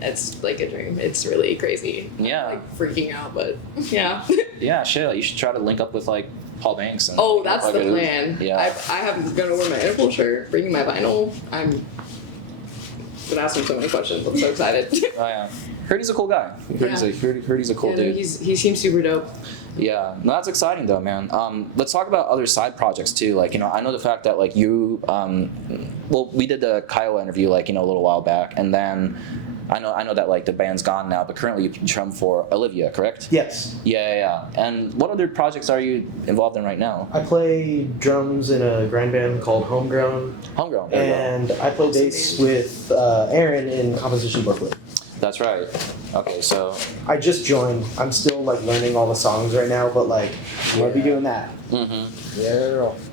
it's like a dream. It's really crazy. Yeah. Like freaking out, but yeah. Yeah, shit. Like, you should try to link up with like Paul Banks. And, Oh, that's like, the plan. Yeah. I have gonna wear my Interpol shirt, bringing my vinyl. I'm been asking so many questions. I'm so excited. Oh yeah. Heard he's a cool guy. Heard he's a cool Yeah, no, dude. he seems super dope. Yeah, no, that's exciting though, man. Let's talk about other side projects too. Like, I know the fact that like you, well, we did the Kiowa interview like, a little while back, and then I know that like the band's gone now, but currently you drum for Olivia, correct? Yes. Yeah. And what other projects are you involved in right now? I play drums in a grand band called Homegrown, Homegrown. There you go. and I play bass with Aron in Composition Booklet. That's right. Okay, so. I just joined. I'm still like learning all the songs right now, but like I'm gonna be doing that.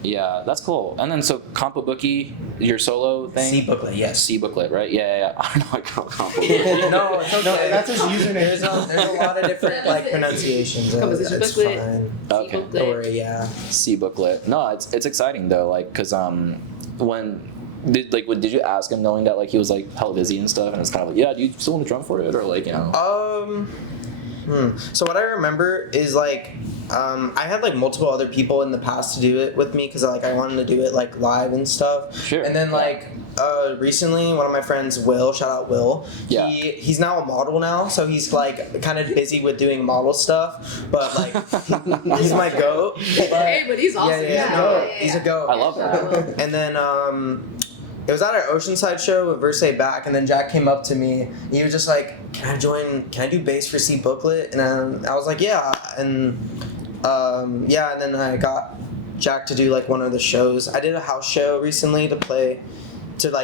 Yeah, that's cool. And then so Compo Bookie, your solo thing. C booklet, yes. C booklet, right? Yeah. I don't know. I call Compo Bookie. No, it's okay. No, that's his username. There's a lot of different like pronunciations. Composition It's booklet. fine. Okay. Don't worry, yeah. C booklet. No, it's exciting though, like, cause when did you ask him knowing that like he was like hella busy and stuff, and it's kind of like, yeah, do you still want to drum for it, or like, So what I remember is like I had like multiple other people in the past to do it with me because like I wanted to do it like live and stuff. Sure. And then like recently one of my friends, Will, shout out Will. Yeah. He's now a model now, so he's like kind of busy with doing model stuff, but like he's my goat. Hey, but he's awesome. Yeah, he's a goat. I love that. And then it was at our Oceanside show with Verse Back, and then Jack came up to me. And he was just like, "Can I do bass for C Booklet?" And I was like, "Yeah." And and then I got Jack to do like one of the shows. I did a house show recently to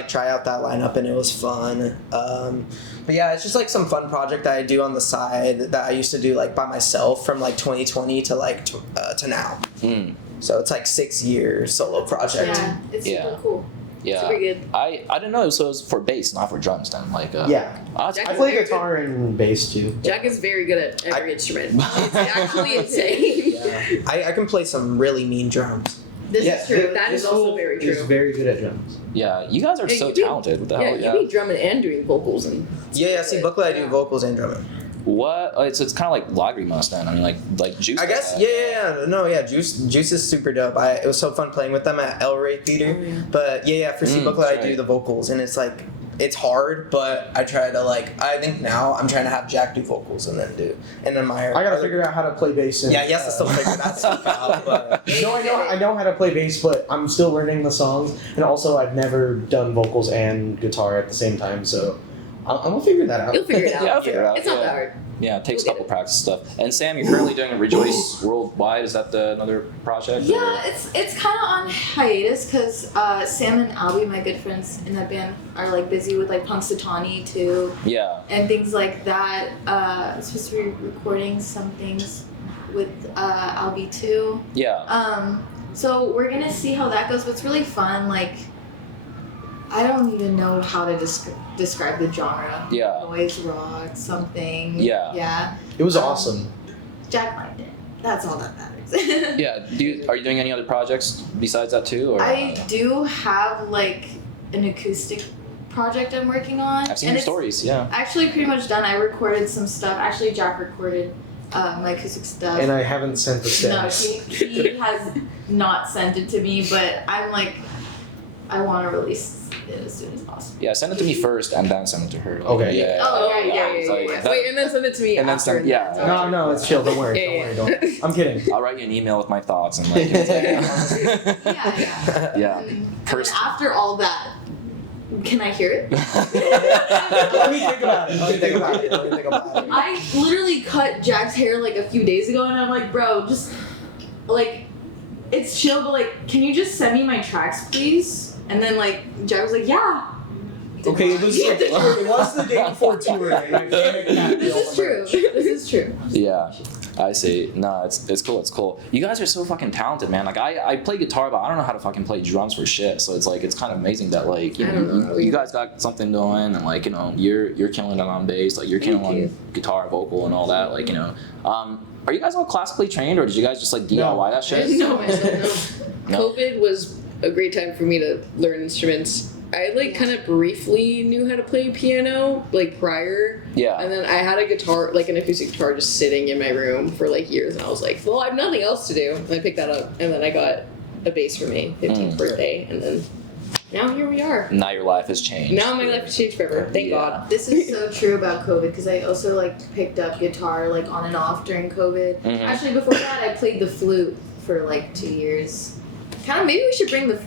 try out that lineup, and it was fun. But yeah, it's just like some fun project that I do on the side that I used to do like by myself from like 2020 to like to now. So it's like 6 years solo project. Yeah, it's Yeah. super cool. Yeah. Super good. I didn't know, so it was for bass, not for drums then. Like, Yeah. that's Jack I cool. play guitar and bass too. Jack is very good at every instrument. It's actually insane. Yeah. I can play some really mean drums. This is true. That is this also fool very He's true. very good at drums. Yeah, you guys are Hey, so you be- talented. What the Yeah, hell? you be drumming and doing vocals and. Yeah, see, Booklet, I do vocals and drumming. What? Oh, it's kind of like Lagrimas then. I mean, like Juice. I guess, Juice is super dope. It was so fun playing with them at El Rey Theater. Oh, yeah. But for C Booklet, that's I do right. the vocals, and it's like, it's hard, but I try to I think now I'm trying to have Jack do vocals and then my. I gotta figure out how to play bass. And, Yeah, he has to still figure that stuff out, but. No, I know how to play bass, but I'm still learning the songs, and also I've never done vocals and guitar at the same time, so I'm gonna figure that out. You'll figure it out. Yeah, I'll figure it out. It's not yeah. that hard. Yeah, it takes a We'll couple get it. practice stuff. And Sam, you're currently doing Rejoice Worldwide. Is that another project? Yeah, it's kind of on hiatus because Sam and Albie, my good friends in that band, are like busy with like Punxsutawney too Yeah. and things like that. I'm supposed to be recording some things with Albie too. Yeah. So we're gonna see how that goes. But it's really fun. Like, I don't even know how to describe the genre. Yeah. Noise rock, something. Yeah. Yeah. It was awesome. Jack liked it. That's all that matters. Yeah. Are you doing any other projects besides that too? Or I do have like an acoustic project I'm working on. I've seen and your it's stories. Yeah. actually pretty much done. I recorded some stuff. Actually, Jack recorded my acoustic stuff. And I haven't sent the No, stems. he has not sent it to me, but I'm like, I want to release it as soon as possible. Yeah. Send it to me first, and then send it to her. Like, Okay. Yeah. Oh, yeah. It's like that- Wait, and then send it to me And then after. send- yeah. No, it's chill. Don't worry. Yeah, Don't worry. I'm kidding. I'll write you an email with my thoughts and like. Yeah. Yeah. And then First. after all that, can I hear it? Let me think about it. Let me think about it. I literally cut Jack's hair like a few days ago, and I'm like, bro, just like, it's chill, but like, can you just send me my tracks, please? And then like, Jack was like, yeah. Okay, it was the day before touring. And I can't have This is true. This is true. Yeah, I see. No, it's cool. It's cool. You guys are so fucking talented, man. Like I play guitar, but I don't know how to fucking play drums for shit. So it's like it's kind of amazing that like I don't know. you guys got something doing, and like you're killing it on bass, like you're killing Thank on you. guitar, vocal, and all that. Like are you guys all classically trained, or did you guys just like DIY that shit? No, myself, no. No? COVID was a great time for me to learn instruments. I like kind of briefly knew how to play piano like prior. Yeah. And then I had a guitar, like an acoustic guitar, just sitting in my room for like years, and I was like, well, I have nothing else to do. And I picked that up, and then I got a bass for me, 15th birthday, and then now here we are. Now your life has changed. Now my life has changed forever. Thank God. This is so true about COVID because I also like picked up guitar like on and off during COVID. Mhm. Actually, before that, I played the flute for like 2 years. Kind of maybe we should bring the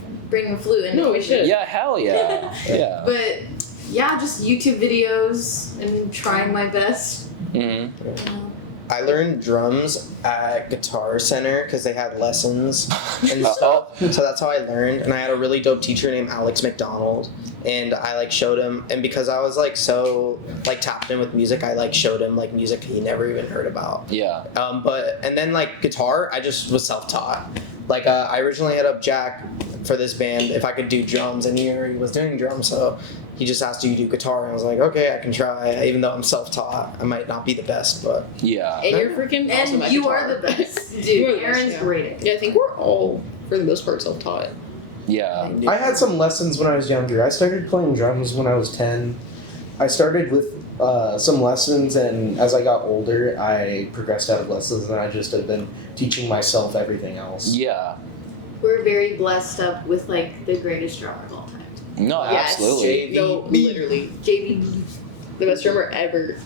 flute in. No, we should. Yeah, hell yeah. Yeah. But yeah, just YouTube videos and trying my best. Mm-hmm. You know. I learned drums at Guitar Center because they had lessons and stuff. So that's how I learned. And I had a really dope teacher named Alex McDonald. And I like showed him, and because I was like so like tapped in with music, I like showed him like music he never even heard about. Yeah. And then like guitar, I just was self-taught. Like I originally hit up Jack for this band if I could do drums, and he already was doing drums, so he just asked, do you do guitar? And I was like, okay, I can try. Even though I'm self-taught, I might not be the best, but Yeah. And you're freaking awesome And at you guitar. are the best, You are dude. the best, Aaron's yeah. great at it. Yeah, I think we're all, for the most part, self-taught. Yeah. I had some lessons when I was younger. I started playing drums when I was 10. I started with some lessons, and as I got older, I progressed out of lessons, and I just have been teaching myself everything else. Yeah. We're very blessed up with like the greatest drummer of all time. No, Yes. absolutely. No, literally. JB. The best drummer ever.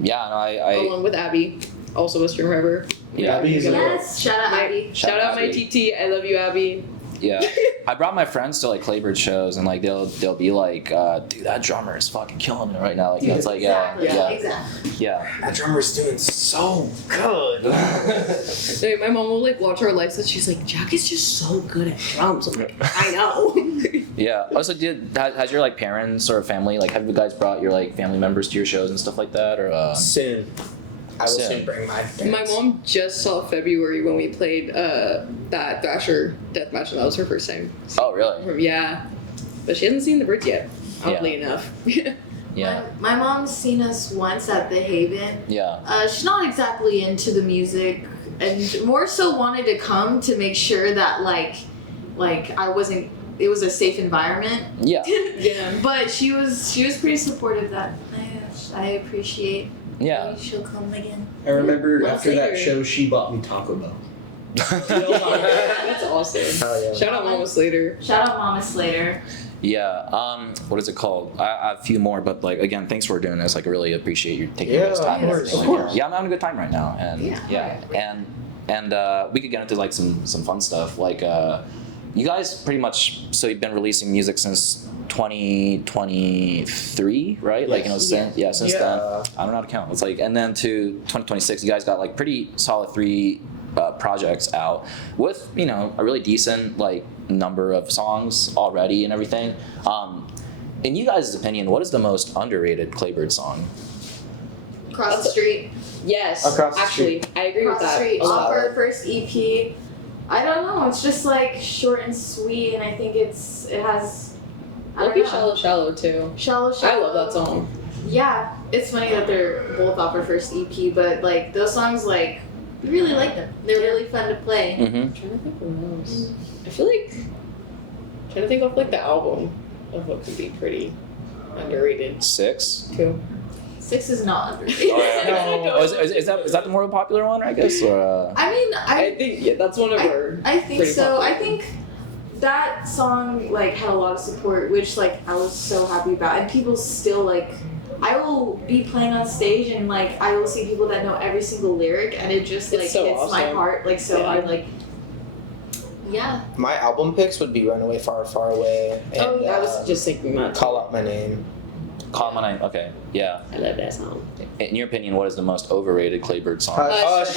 Yeah, no, I Along with Abby. Also best drummer ever. yeah. Abby is a- Yes, shout out Abby. Shout out my Abby. TT. I love you, Abby. Yeah, I brought my friends to like Claybird shows, and like they'll be like, dude, that drummer is fucking killing it right now. Like it's like Exactly. yeah, Exactly. yeah. that drummer's doing so good. No, my mom will like watch our lives, and she's like, Jack is just so good at drums. I'm like, I know. Yeah. Also, has your like parents or family, like, have you guys brought your like family members to your shows and stuff like that, or Soon. I will Soon. soon bring my parents. My mom just saw February when we played that Thrasher death match, and that was her first time. Oh, really? Yeah, but she hasn't seen the birds yet. Oddly enough. Yeah. My mom's seen us once at the Haven. Yeah. She's not exactly into the music, and more so wanted to come to make sure that like I wasn't. It was a safe environment. Yeah. Yeah. But she was pretty supportive. That I appreciate. Yeah. Maybe she'll come again. I remember Well, after that later. show, she bought me Taco Bell. That's awesome. Oh, yeah. Shout out Mama Slater. Shout out Mama Slater. Yeah. What is it called? I have a few more, but like again, thanks for doing this. Like, I really appreciate you taking Yeah, this time. of and course, everything. of course. Yeah, I'm having a good time right now, and Yeah. and we could get into like some fun stuff. Like, you guys pretty much. So you've been releasing music since 2023, right? Like, Yes. since since Yeah. then. I don't know how to count. It's like, and then to 2026, you guys got like pretty solid 3 projects out with a really decent like number of songs already and everything. In you guys' opinion, what is the most underrated Claybird song? Across the street. Yes. Across the actually, I agree Across with the that. street. a Off lot. our first EP. I don't know. It's just like short and sweet, and I think it has. I Look don't at know. Shallow Shallow too. Shallow, I shallow. love that song. Yeah, it's funny that they're both off our first EP, but like those songs, like we really like them. They're really fun to play. Mm-hmm. I'm trying to think what else. I feel like trying to think of like the album of what could be pretty underrated 6. too. 6 is not underrated. Oh, is that the more popular one, I guess? Or, I mean, I think that's one of our. I think pretty so. popular. I think that song like had a lot of support, which like I was so happy about, and people still like. I will be playing on stage and like I will see people that know every single lyric, and it just It's like so hits my awesome. heart. Like so, Yeah. I like. Yeah. My album picks would be Runaway Far, Far Away and Oh, I was just thinking that. Call Out My Name. Call My Name. Okay, yeah. I love that song. In your opinion, what is the most overrated Claybird song? Hush.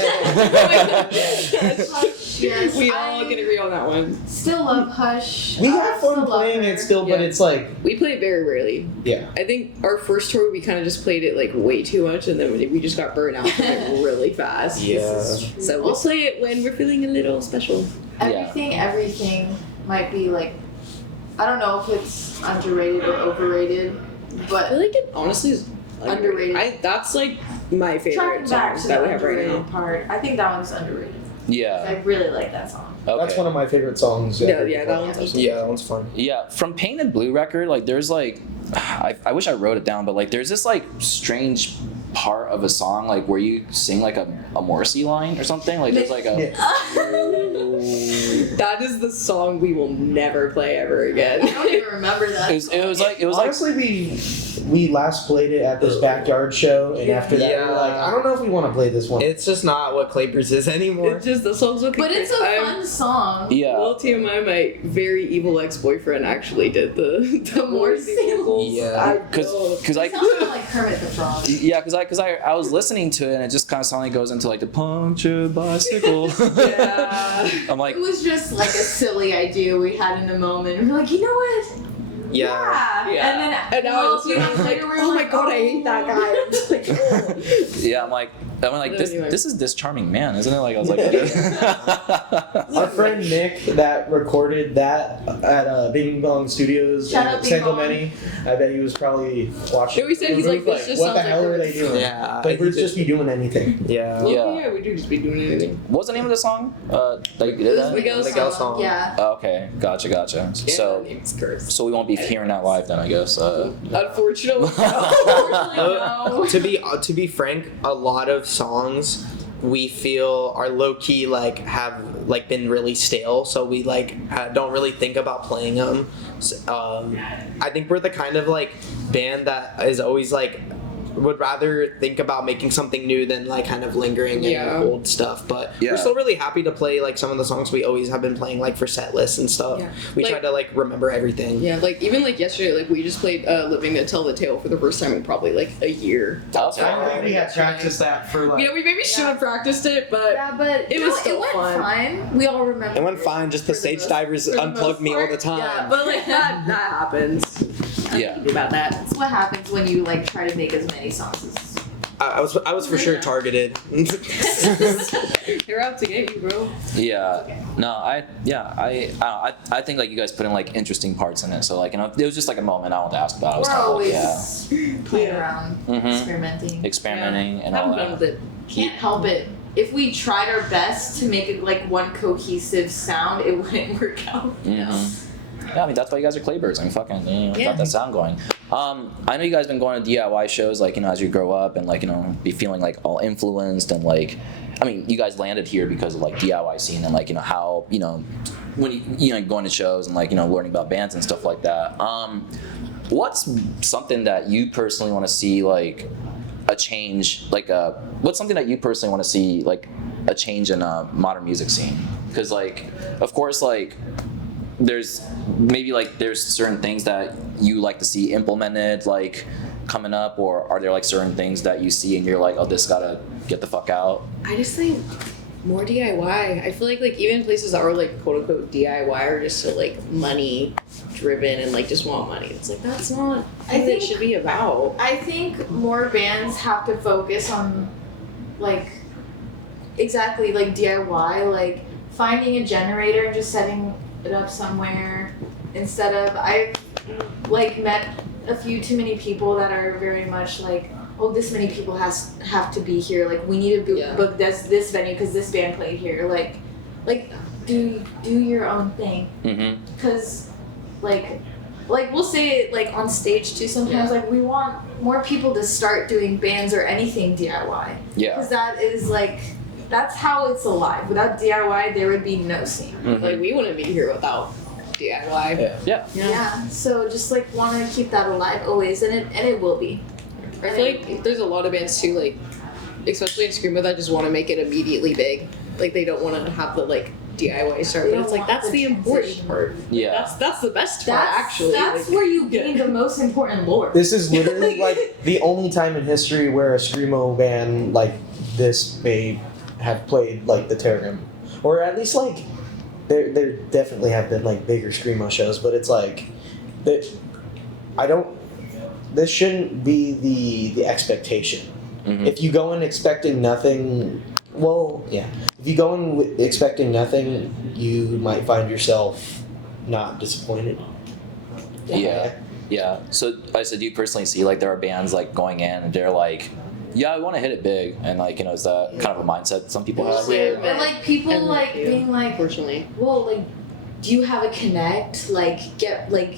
Hush, yes. We all can agree on that one. Still love Hush. We I have still fun love playing her. it still, but Yeah. it's like, We play it very rarely. yeah. I think our first tour we kind of just played it like way too much, and then we just got burnt out like, really fast. Yeah. This is true. So we'll play it when we're feeling a little special. Everything might be like, I don't know if it's underrated or overrated, I but feel like it honestly is Underrated. That's like my tracking favorite back songs to that the we have right underrated now. part, I think that one's underrated. Yeah. I really like that song. Okay. That's one of my favorite songs. Yeah, ever. yeah, that one's awesome. Yeah, that one's fun. Yeah, from Painted Blue record, like there's like, I wish I wrote it down, but like there's this like strange part of a song like where you sing like a Morrissey line or something. Like there's like a. Yeah. That is the song we will never play ever again. I don't even remember that. It was like Honestly, we last played it at this backyard show, and after that, we were like, Yeah. I don't know if we want to play this one. It's just not what Clapers is anymore. It's just the song's okay. But it's a fun song. yeah. Well, TMI, my very evil ex-boyfriend actually did the Morrissey Morrissey. vocals. Yeah. Because It I. sounds kind of like Kermit the Frog. Yeah, because I was listening to it and it just kind of suddenly goes into like the puncture bicycle. Yeah. I'm like, It was just like a silly idea we had in the moment. We're like, you know what? Yeah. Yeah. And then And now I was few months like, later, we were oh my like, god, I hate that guy. I'm just like, oh. yeah, I'm like this. Anyway. This is this charming man, isn't it? Like I was like, Our friend Nick that recorded that at Bing Bong Studios Shout in out Bing San Bong. Clemente, I bet he was probably watching. Yeah, we said the he's roof like, this just what the sounds hell like are they doing? Yeah. Clapers just be doing anything. Yeah. Yeah. Yeah, we do just be doing anything. what was the name of the song? Like It was that? Miguel's Miguel's song. Yeah. Oh, okay, gotcha. So it's cursed. so we won't be hearing that live then, I guess. Unfortunately, Unfortunately, no. To be frank, a lot of songs we feel are low key like have like been really stale, so we like don't really think about playing them. I think we're the kind of like band that is always like would rather think about making something new than like kind of lingering Yeah. in old stuff. But Yeah. we're still really happy to play like some of the songs we always have been playing like for set lists and stuff. Yeah. We Like- try to like remember everything. yeah, like even like yesterday, like we just played "Living to Tell the Tale" for the first time in probably like a year. Okay. I don't think we had practiced that for like. You know, we maybe should have practiced it, but Yeah, but It was still it went fun. fine. We all remember. It went fine, just the For the stage most- divers for the unplugged most me all the part, time. yeah. but like that happens. Yeah. Think about that. That's what happens when you like try to make as many songs as. I was for sure targeted. They're out to get you, bro. Yeah. No, I think like you guys put in like interesting parts in it. So like, you know, it was just like a moment I wanted to ask about. I was We're kind of always like, playing Yeah. around, Mhm. experimenting. experimenting and all Having fun that. with it. Can't help it. If we tried our best to make it like one cohesive sound, it wouldn't work out. Mhm. Yeah, I mean that's why you guys are Claybirds. I mean, fucking, you know, Yeah. got that sound going. I know you guys been going to DIY shows, like, you know, as you grow up and like, you know, be feeling like all influenced and like, I mean, you guys landed here because of like DIY scene and like, you know, how, you know, when you know going to shows and like, you know, learning about bands and stuff like that. What's something that you personally want to see like a change, like what's something that you personally want to see like a change in a modern music scene? Because like, of course, like there's maybe like there's certain things that you like to see implemented like coming up, or are there like certain things that you see and you're like, oh, this gotta get the fuck out? I just think more DIY. I feel like even places that are like quote unquote DIY are just so like money driven and like just want money. It's like that's not I what think- it should be about. I think more bands have to focus on like exactly like DIY, like finding a generator and just setting it up somewhere instead of I've like met a few too many people that are very much like, oh, this many people have to be here, like we need to Yeah. book this venue because this band played here, like do your own thing, Mm-hmm. because like we'll say it like on stage too sometimes, like we want more people to start doing bands or anything DIY, Yeah. because that is like that's how it's alive. Without DIY there would be no scene. Mhm. Like we wouldn't be here without DIY. Yeah. Yeah, so just like want to keep that alive always, and it will be. I feel like there's a lot of bands too, like especially in screamo, that just want to make it immediately big. Like they don't want to have the like DIY start, They but don't it's like want that's the the important transition. part. Yeah. That's the best part actually. That's like, where you gain the most important lore. This is literally like the only time in history where a screamo band like this may have played like the Terram, or at least like there definitely have been like bigger screamo shows, but it's like that. I don't. This shouldn't be the expectation. Mhm. If you go in expecting nothing, well, yeah. If you go in expecting nothing, you might find yourself not disappointed. Yeah. Yeah. So I said, do you personally see like there are bands like going in and they're like Yeah, I want to hit it big, and like, you know, is that kind of a mindset some people have? Weird, And like people and like you, being like, Unfortunately. well, like, do you have a connect? Like, get like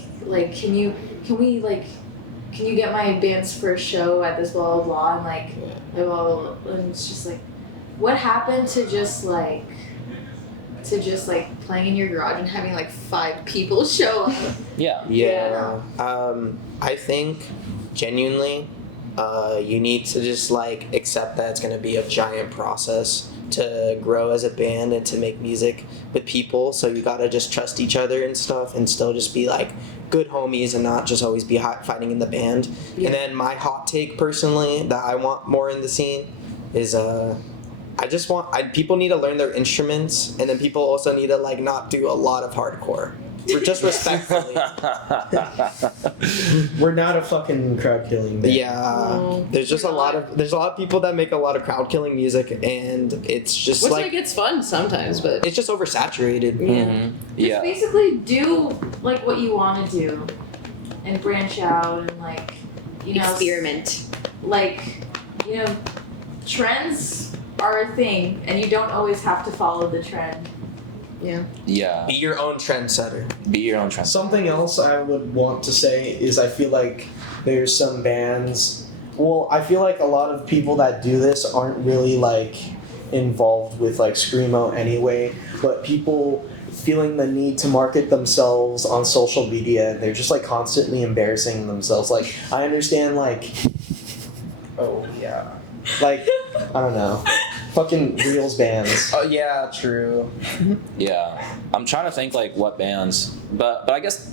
can you get my band's first show at this blah blah blah, and like blah, blah, blah, and it's just like, what happened to just like playing in your garage and having like 5 people show up? Yeah. Yeah. I think genuinely, you need to just like accept that it's gonna be a giant process to grow as a band and to make music with people. So you gotta just trust each other and stuff, and still just be like good homies and not just always be fighting in the band. Yeah. And then my hot take personally that I want more in the scene is I just want people need to learn their instruments, and then people also need to like not do a lot of hardcore. Just respectfully. We're not a fucking crowd killing band. Yeah, No, there's just we're a lot not. of people that make a lot of crowd killing music, and it's just Which like like it's fun sometimes, but it's just oversaturated. Mhm. Just Yeah. basically do like what you want to do, and branch out and like, you know, experiment. like, you know, trends are a thing, and you don't always have to follow the trend. Yeah. Yeah. Be your own trendsetter. Be your own trend. Something else I would want to say is I feel like there's some bands. Well, I feel like a lot of people that do this aren't really like involved with like screamo anyway, but people feeling the need to market themselves on social media, they're just like constantly embarrassing themselves. Like I understand like, oh yeah, like I don't know, fucking Reels bands. Oh yeah, true. Yeah, I'm trying to think like what bands, but I guess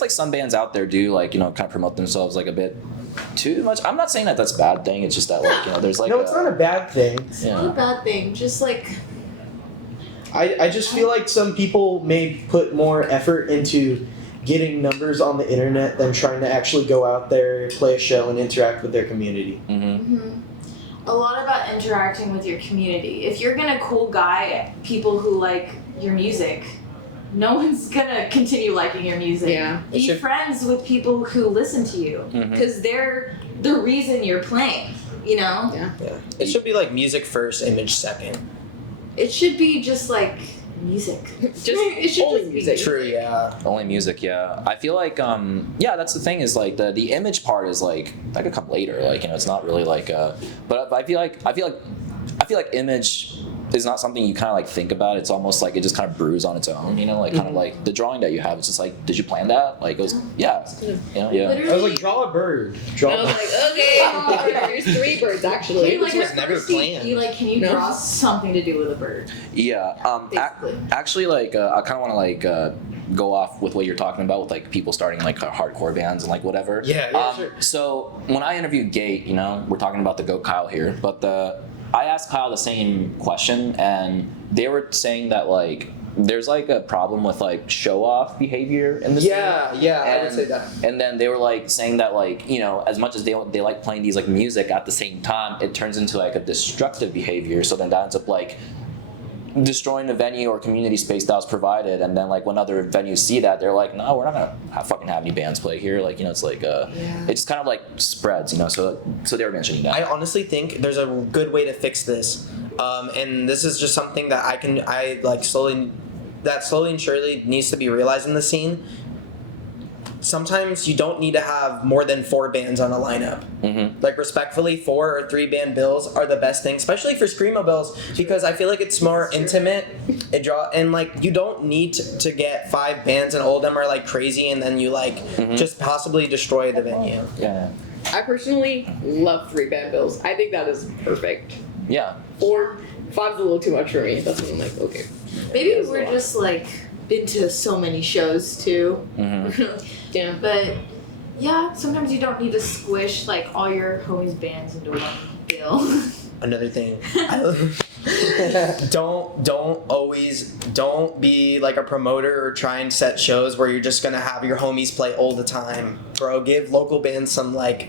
like some bands out there do like, you know, kind of promote themselves like a bit too much. I'm not saying that that's a bad thing. It's just that like, you know, there's like No, it's not a bad thing. It's not a bad thing. Just like, I just feel like some people may put more effort into getting numbers on the internet than trying to actually go out there, play a show, and interact with their community. Mm-hmm. a lot about interacting with your community. If you're gonna cool guy people who like your music, no one's gonna continue liking your music. Yeah. Be friends with people who listen to you, because they're the reason you're playing. You know. Yeah. Yeah. It should be like music first, image second. It should be just like music. It should Only just be music. True, yeah. Only music, yeah. I feel like yeah, that's the thing is like the image part is like that could come later. Like, you know, it's not really like but I feel like image is not something you kind of like think about. It's almost like it just kind of brews on its own, you know, like kind of like the drawing that you have. It's just like, did you plan that? Like it was, yeah, you know, yeah. I was like, draw a bird. And I was like, okay, here's 3 birds actually. He, like, was at never first he- planned. He like, can you No. draw something to do with a bird? Yeah. Basically. Actually, like I kind of want to like go off with what you're talking about with like people starting like hardcore bands and like whatever. Yeah, sure. So when I interviewed Gate, you know, we're talking about the Go Kyle here, but I asked Kyle the same question, and they were saying that like there's like a problem with like show off behavior in the scene. Yeah, I would say that. And then they were like saying that like, you know, as much as they like playing these like music at the same time, it turns into like a destructive behavior. So then that ends up like destroying the venue or community space that was provided, and then like when other venues see that, they're like, no, we're not gonna fucking have any bands play here. Like, you know, it's like it just kind of like spreads, you know. So they were mentioning that. I honestly think there's a good way to fix this, and this is just something that slowly and surely needs to be realized in the scene. Sometimes you don't need to have more than 4 bands on a lineup. Mm-hmm. Like, respectfully, 4 or 3 band bills are the best thing, especially for screamo bills, because I feel like it's more intimate. And like, you don't need to get 5 bands and all of them are like crazy, and then you like just possibly destroy the venue. Yeah. I personally love 3 band bills. I think that is perfect. Yeah. Or 5's a little too much for me. That's when I'm like, okay. Maybe we're just like been to so many shows too. Mm-hmm. Yeah. But yeah, sometimes you don't need to squish like all your homies' bands into one bill. Another thing. Don't be like a promoter or try and set shows where you're just gonna have your homies play all the time. Bro, give local bands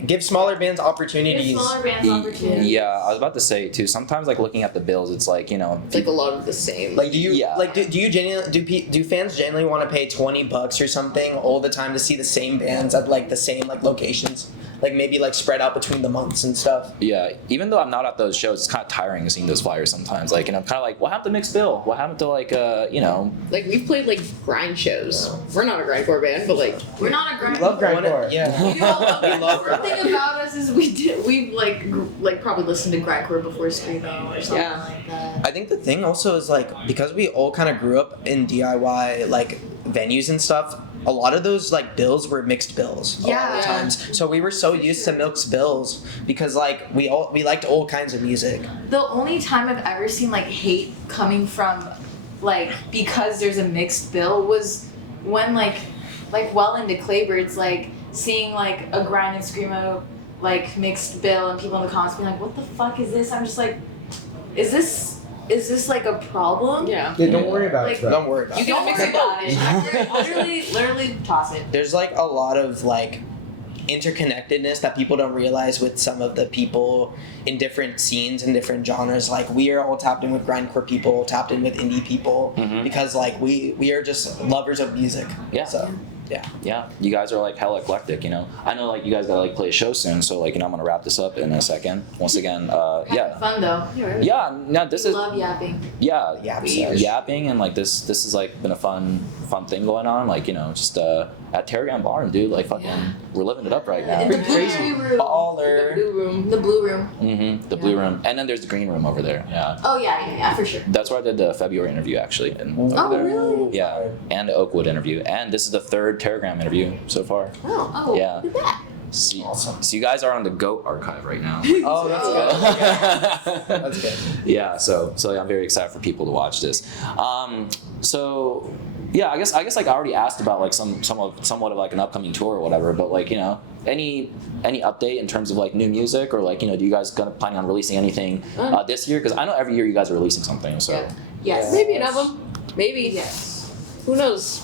give smaller bands opportunities. Give smaller bands opportunities. Yeah, I was about to say too. Sometimes like looking at the bills, it's like, you know, It's like a lot of the same. Like, do you Yeah. like do you genuinely do fans genuinely want to pay $20 or something all the time to see the same bands at like the same like locations? like maybe like spread out between the months and stuff. Yeah, even though I'm not at those shows, it's kind of tiring seeing those flyers sometimes. Like, and I'm kind of like, what happened to mixed bill? What happened to like, you know? Like we've played like grind shows. We're not a grindcore band, but like We're not a grind. We love grindcore. Yeah. We all love We love grindcore. The thing about us is we've like probably listened to grindcore before screamo or something Yeah. like that. I think the thing also is like because we all kind of grew up in DIY like venues and stuff. A lot of those like bills were mixed bills a lot Yeah. of times. So we were so used to mixed bills because like we liked all kinds of music. The only time I've ever seen like hate coming from like because there's a mixed bill was when like well into Claybirds, like seeing like a grind and screamo like mixed bill and people in the comments being like, what the fuck is this? I'm just like, is this like a problem? yeah. Yeah, don't worry about Like, it. Bro. Don't worry about You it. Don't Mix worry it about up. it. Literally toss it. There's like a lot of like interconnectedness that people don't realize with some of the people in different scenes and different genres. Like we are all tapped in with grindcore people, tapped in with indie people, because like we are just lovers of music. Yeah. So Yeah, you guys are like hella eclectic, you know. I know like you guys gotta like play a show soon, so like, you know, I'm gonna wrap this up in a second. Once again, yeah. Fun though. Yeah, no, this We is love yapping. yeah, Yapping. and like this has like been a fun thing going on, like, you know, just at Terry Barn, dude, like fucking we're living it up right now. In the Crazy. blue room. Baller. Blue room. The blue room. The blue room, and then there's the green room over there. Yeah, Oh yeah, for sure. that's where I did the February interview actually, and over Oh there. really? Yeah, and the Oakwood interview, and this is the third Telegram interview so far. Oh. Yeah. Look at that. So you guys are on the GOAT archive right now. Oh, that's good. That's good. Yeah, so yeah, I'm very excited for people to watch this. So yeah, I guess like I already asked about like somewhat of like an upcoming tour or whatever, but like, you know, any update in terms of like new music, or like, you know, do you guys gonna plan on releasing anything this year? Because I know every year you guys are releasing something. So Yeah. Yes. Maybe an album. Maybe. Yes. Who knows?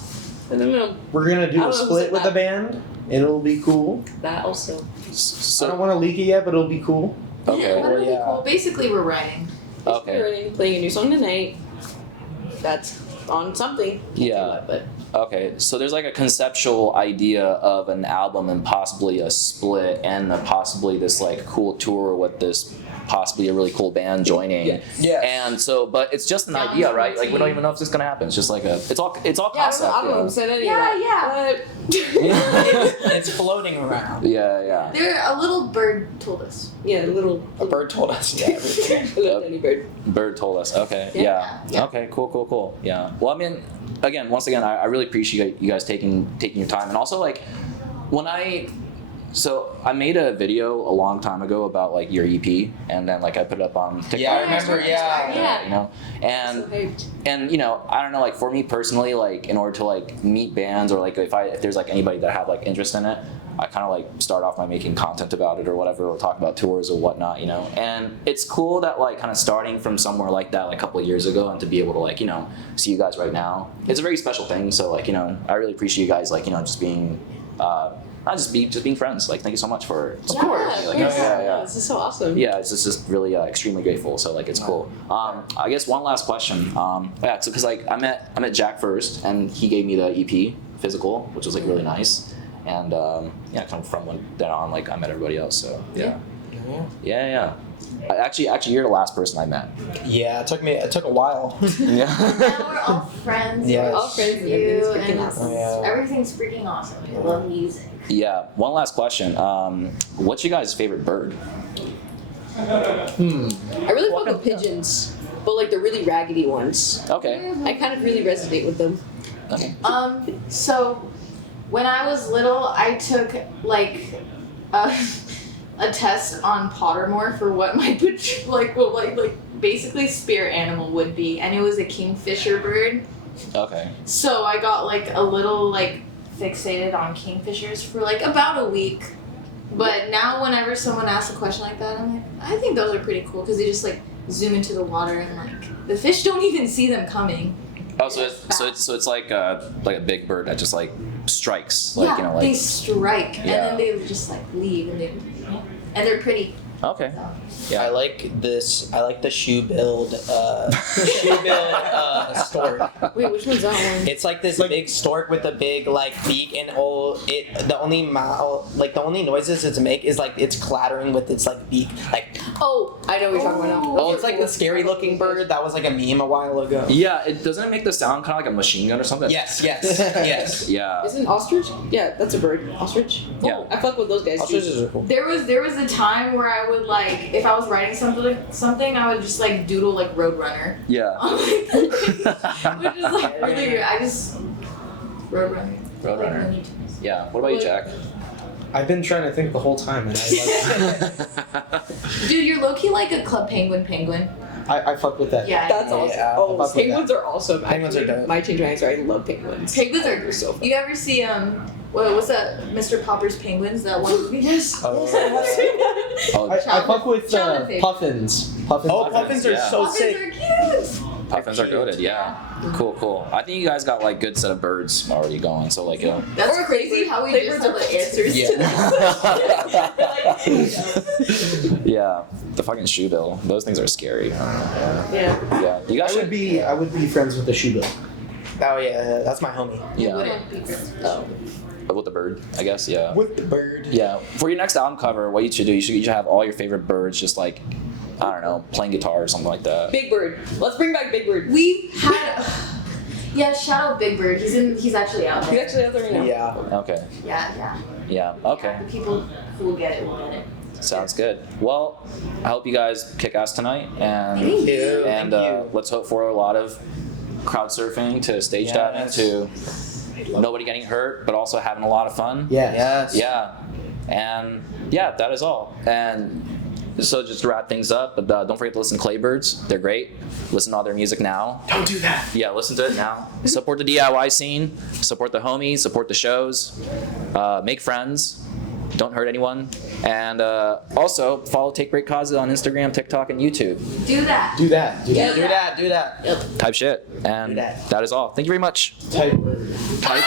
I don't know. We're gonna I do don't a know who split said with that. the band. It'll be cool. That also. I don't want to leak it yet, but it'll be cool. okay, That'll be yeah. cool. Basically, we're writing. okay, We're playing a new song tonight. That's on something. Yeah. But okay. So there's like a conceptual idea of an album and possibly a split and possibly this like cool tour with this possibly a really cool band joining. Yeah. And so, but it's just an Down idea, to right? Like we don't 14. even know if this is gonna happen. It's just like it's all yeah, concept. I don't said any of Yeah, that. It's floating around. Yeah. There, a little bird told us. Yeah, little A bird told us. Yeah. little tiny bird. Bird told us. Okay. Yeah. Yeah. Okay. Cool. Yeah. Well, I mean, once again, I really appreciate you guys taking your time, and also like when So I made a video a long time ago about like your EP, and then like I put it up on TikTok. Yeah, I remember. Yeah. You know, So and hyped. you know, I don't know, like for me personally, like in order to like meet bands, or like if there's like anybody that have like interest in it, I kind of like start off by making content about it or whatever, or talk about tours or whatnot, you know. And it's cool that like kind of starting from somewhere like that like a couple of years ago, and to be able to like, you know, see you guys right now, it's a very special thing. So like, you know, I really appreciate you guys like, you know, just being just being friends. Like, thank you so much for supporting me. Like, yeah. This is so awesome. Yeah, it's just really extremely grateful. So like, it's cool. I guess one last question. Yeah, so because like I met Jack first, and he gave me the EP physical, which was like really nice. And yeah, kind of from then on, like I met everybody else. So yeah. Actually, you're the last person I met. Yeah, it took a while. Yeah. Now we're all friends. Yes. We're All friends, and you, everything's and freaking it's- awesome. Yeah. everything's freaking awesome. I love music. Yeah. One last question. What's your guys' favorite bird? I really fuck with pigeons, but like the really raggedy ones. Okay. I kind of really resonate with them. Okay. So when I was little, I took like a test on Pottermore for what my basically spirit animal would be, and it was a kingfisher bird. Okay. So I got like a little like fixated on kingfishers for like about a week. But now whenever someone asks a question like that, I'm like, I think those are pretty cool because they just like zoom into the water and like the fish don't even see them coming. Oh, so it's like a big bird that just like strikes, like yeah, you know, like they strike Yeah. and then they just like leave and they're pretty. Okay. I Yeah. like this. I like the shoe build. Stork. Wait, which one's that one? It's like this big stork with a big like beak and the only noises it's make is like it's clattering with its like beak. Like Oh, I know what you're talking about now. oh, it's like the scary looking bird that was like a meme a while ago. Yeah, it doesn't make the sound kind of like a machine gun or something. Yes, yes. Yeah. Isn't ostrich? Yeah, that's a bird. Ostrich? Yeah. Oh, I fuck with those guys. Ostriches are cool. There was a time where I would like if I was writing something I would just like doodle like Roadrunner. Yeah. Which is like really I just Roadrunner. Roadrunner. Like, Yeah. What about you, Jack? I've been trying to think the whole time, and dude, you're low key like a Club Penguin. I fuck with that. Yeah. That's awesome. Yeah, Oh, fuck with penguins are awesome. Penguins are dope. My change my answer. I love penguins. Penguins are so fun. You ever see what's that? Mr. Popper's Penguins? That one movie? Yes. Oh, I fuck with Child favorite. puffins. Puffins. Oh, puffins are Yeah. so Puffins sick. are cute. puffins are goated. Yeah. Cool. I think you guys got like good set of birds already going. So like, That's Or crazy how we Claybirds just have are the answers Yeah. to that. yeah, the fucking shoe bill. Those things are scary. Yeah. Yeah. You guys I would be friends with the shoe bill. Oh yeah, that's my homie. Yeah. Wouldn't be friends. With the bird, I guess. Yeah. With the bird. Yeah. For your next album cover, what you should do, you should have all your favorite birds just like, I don't know, playing guitar or something like that. Big Bird. Let's bring back Big Bird. We had yeah, shout out Big Bird. He's actually out He's there. actually out there right now. Yeah. Okay. Yeah. Yeah. Okay. Yeah, the people who will get it will get it. Sounds good. Well, I hope you guys kick ass tonight, and Thank you. and Thank you. let's hope for a lot of crowd surfing to stage Yes. diving to nobody getting hurt, but also having a lot of fun. Yeah. Yes. Yeah, and yeah, that is all. And so just to wrap things up, but don't forget to listen to Claybirds. They're great. Listen to all their music now. Don't do that. Yeah, listen to it now. Support the DIY scene. Support the homies. Support the shows. Make friends. Don't hurt anyone. And also follow TakeBreakKazu on Instagram, TikTok, and YouTube. Do that. Do that. Do that. Do that. Type shit. And Do that. that is all. Thank you very much. Type. Type.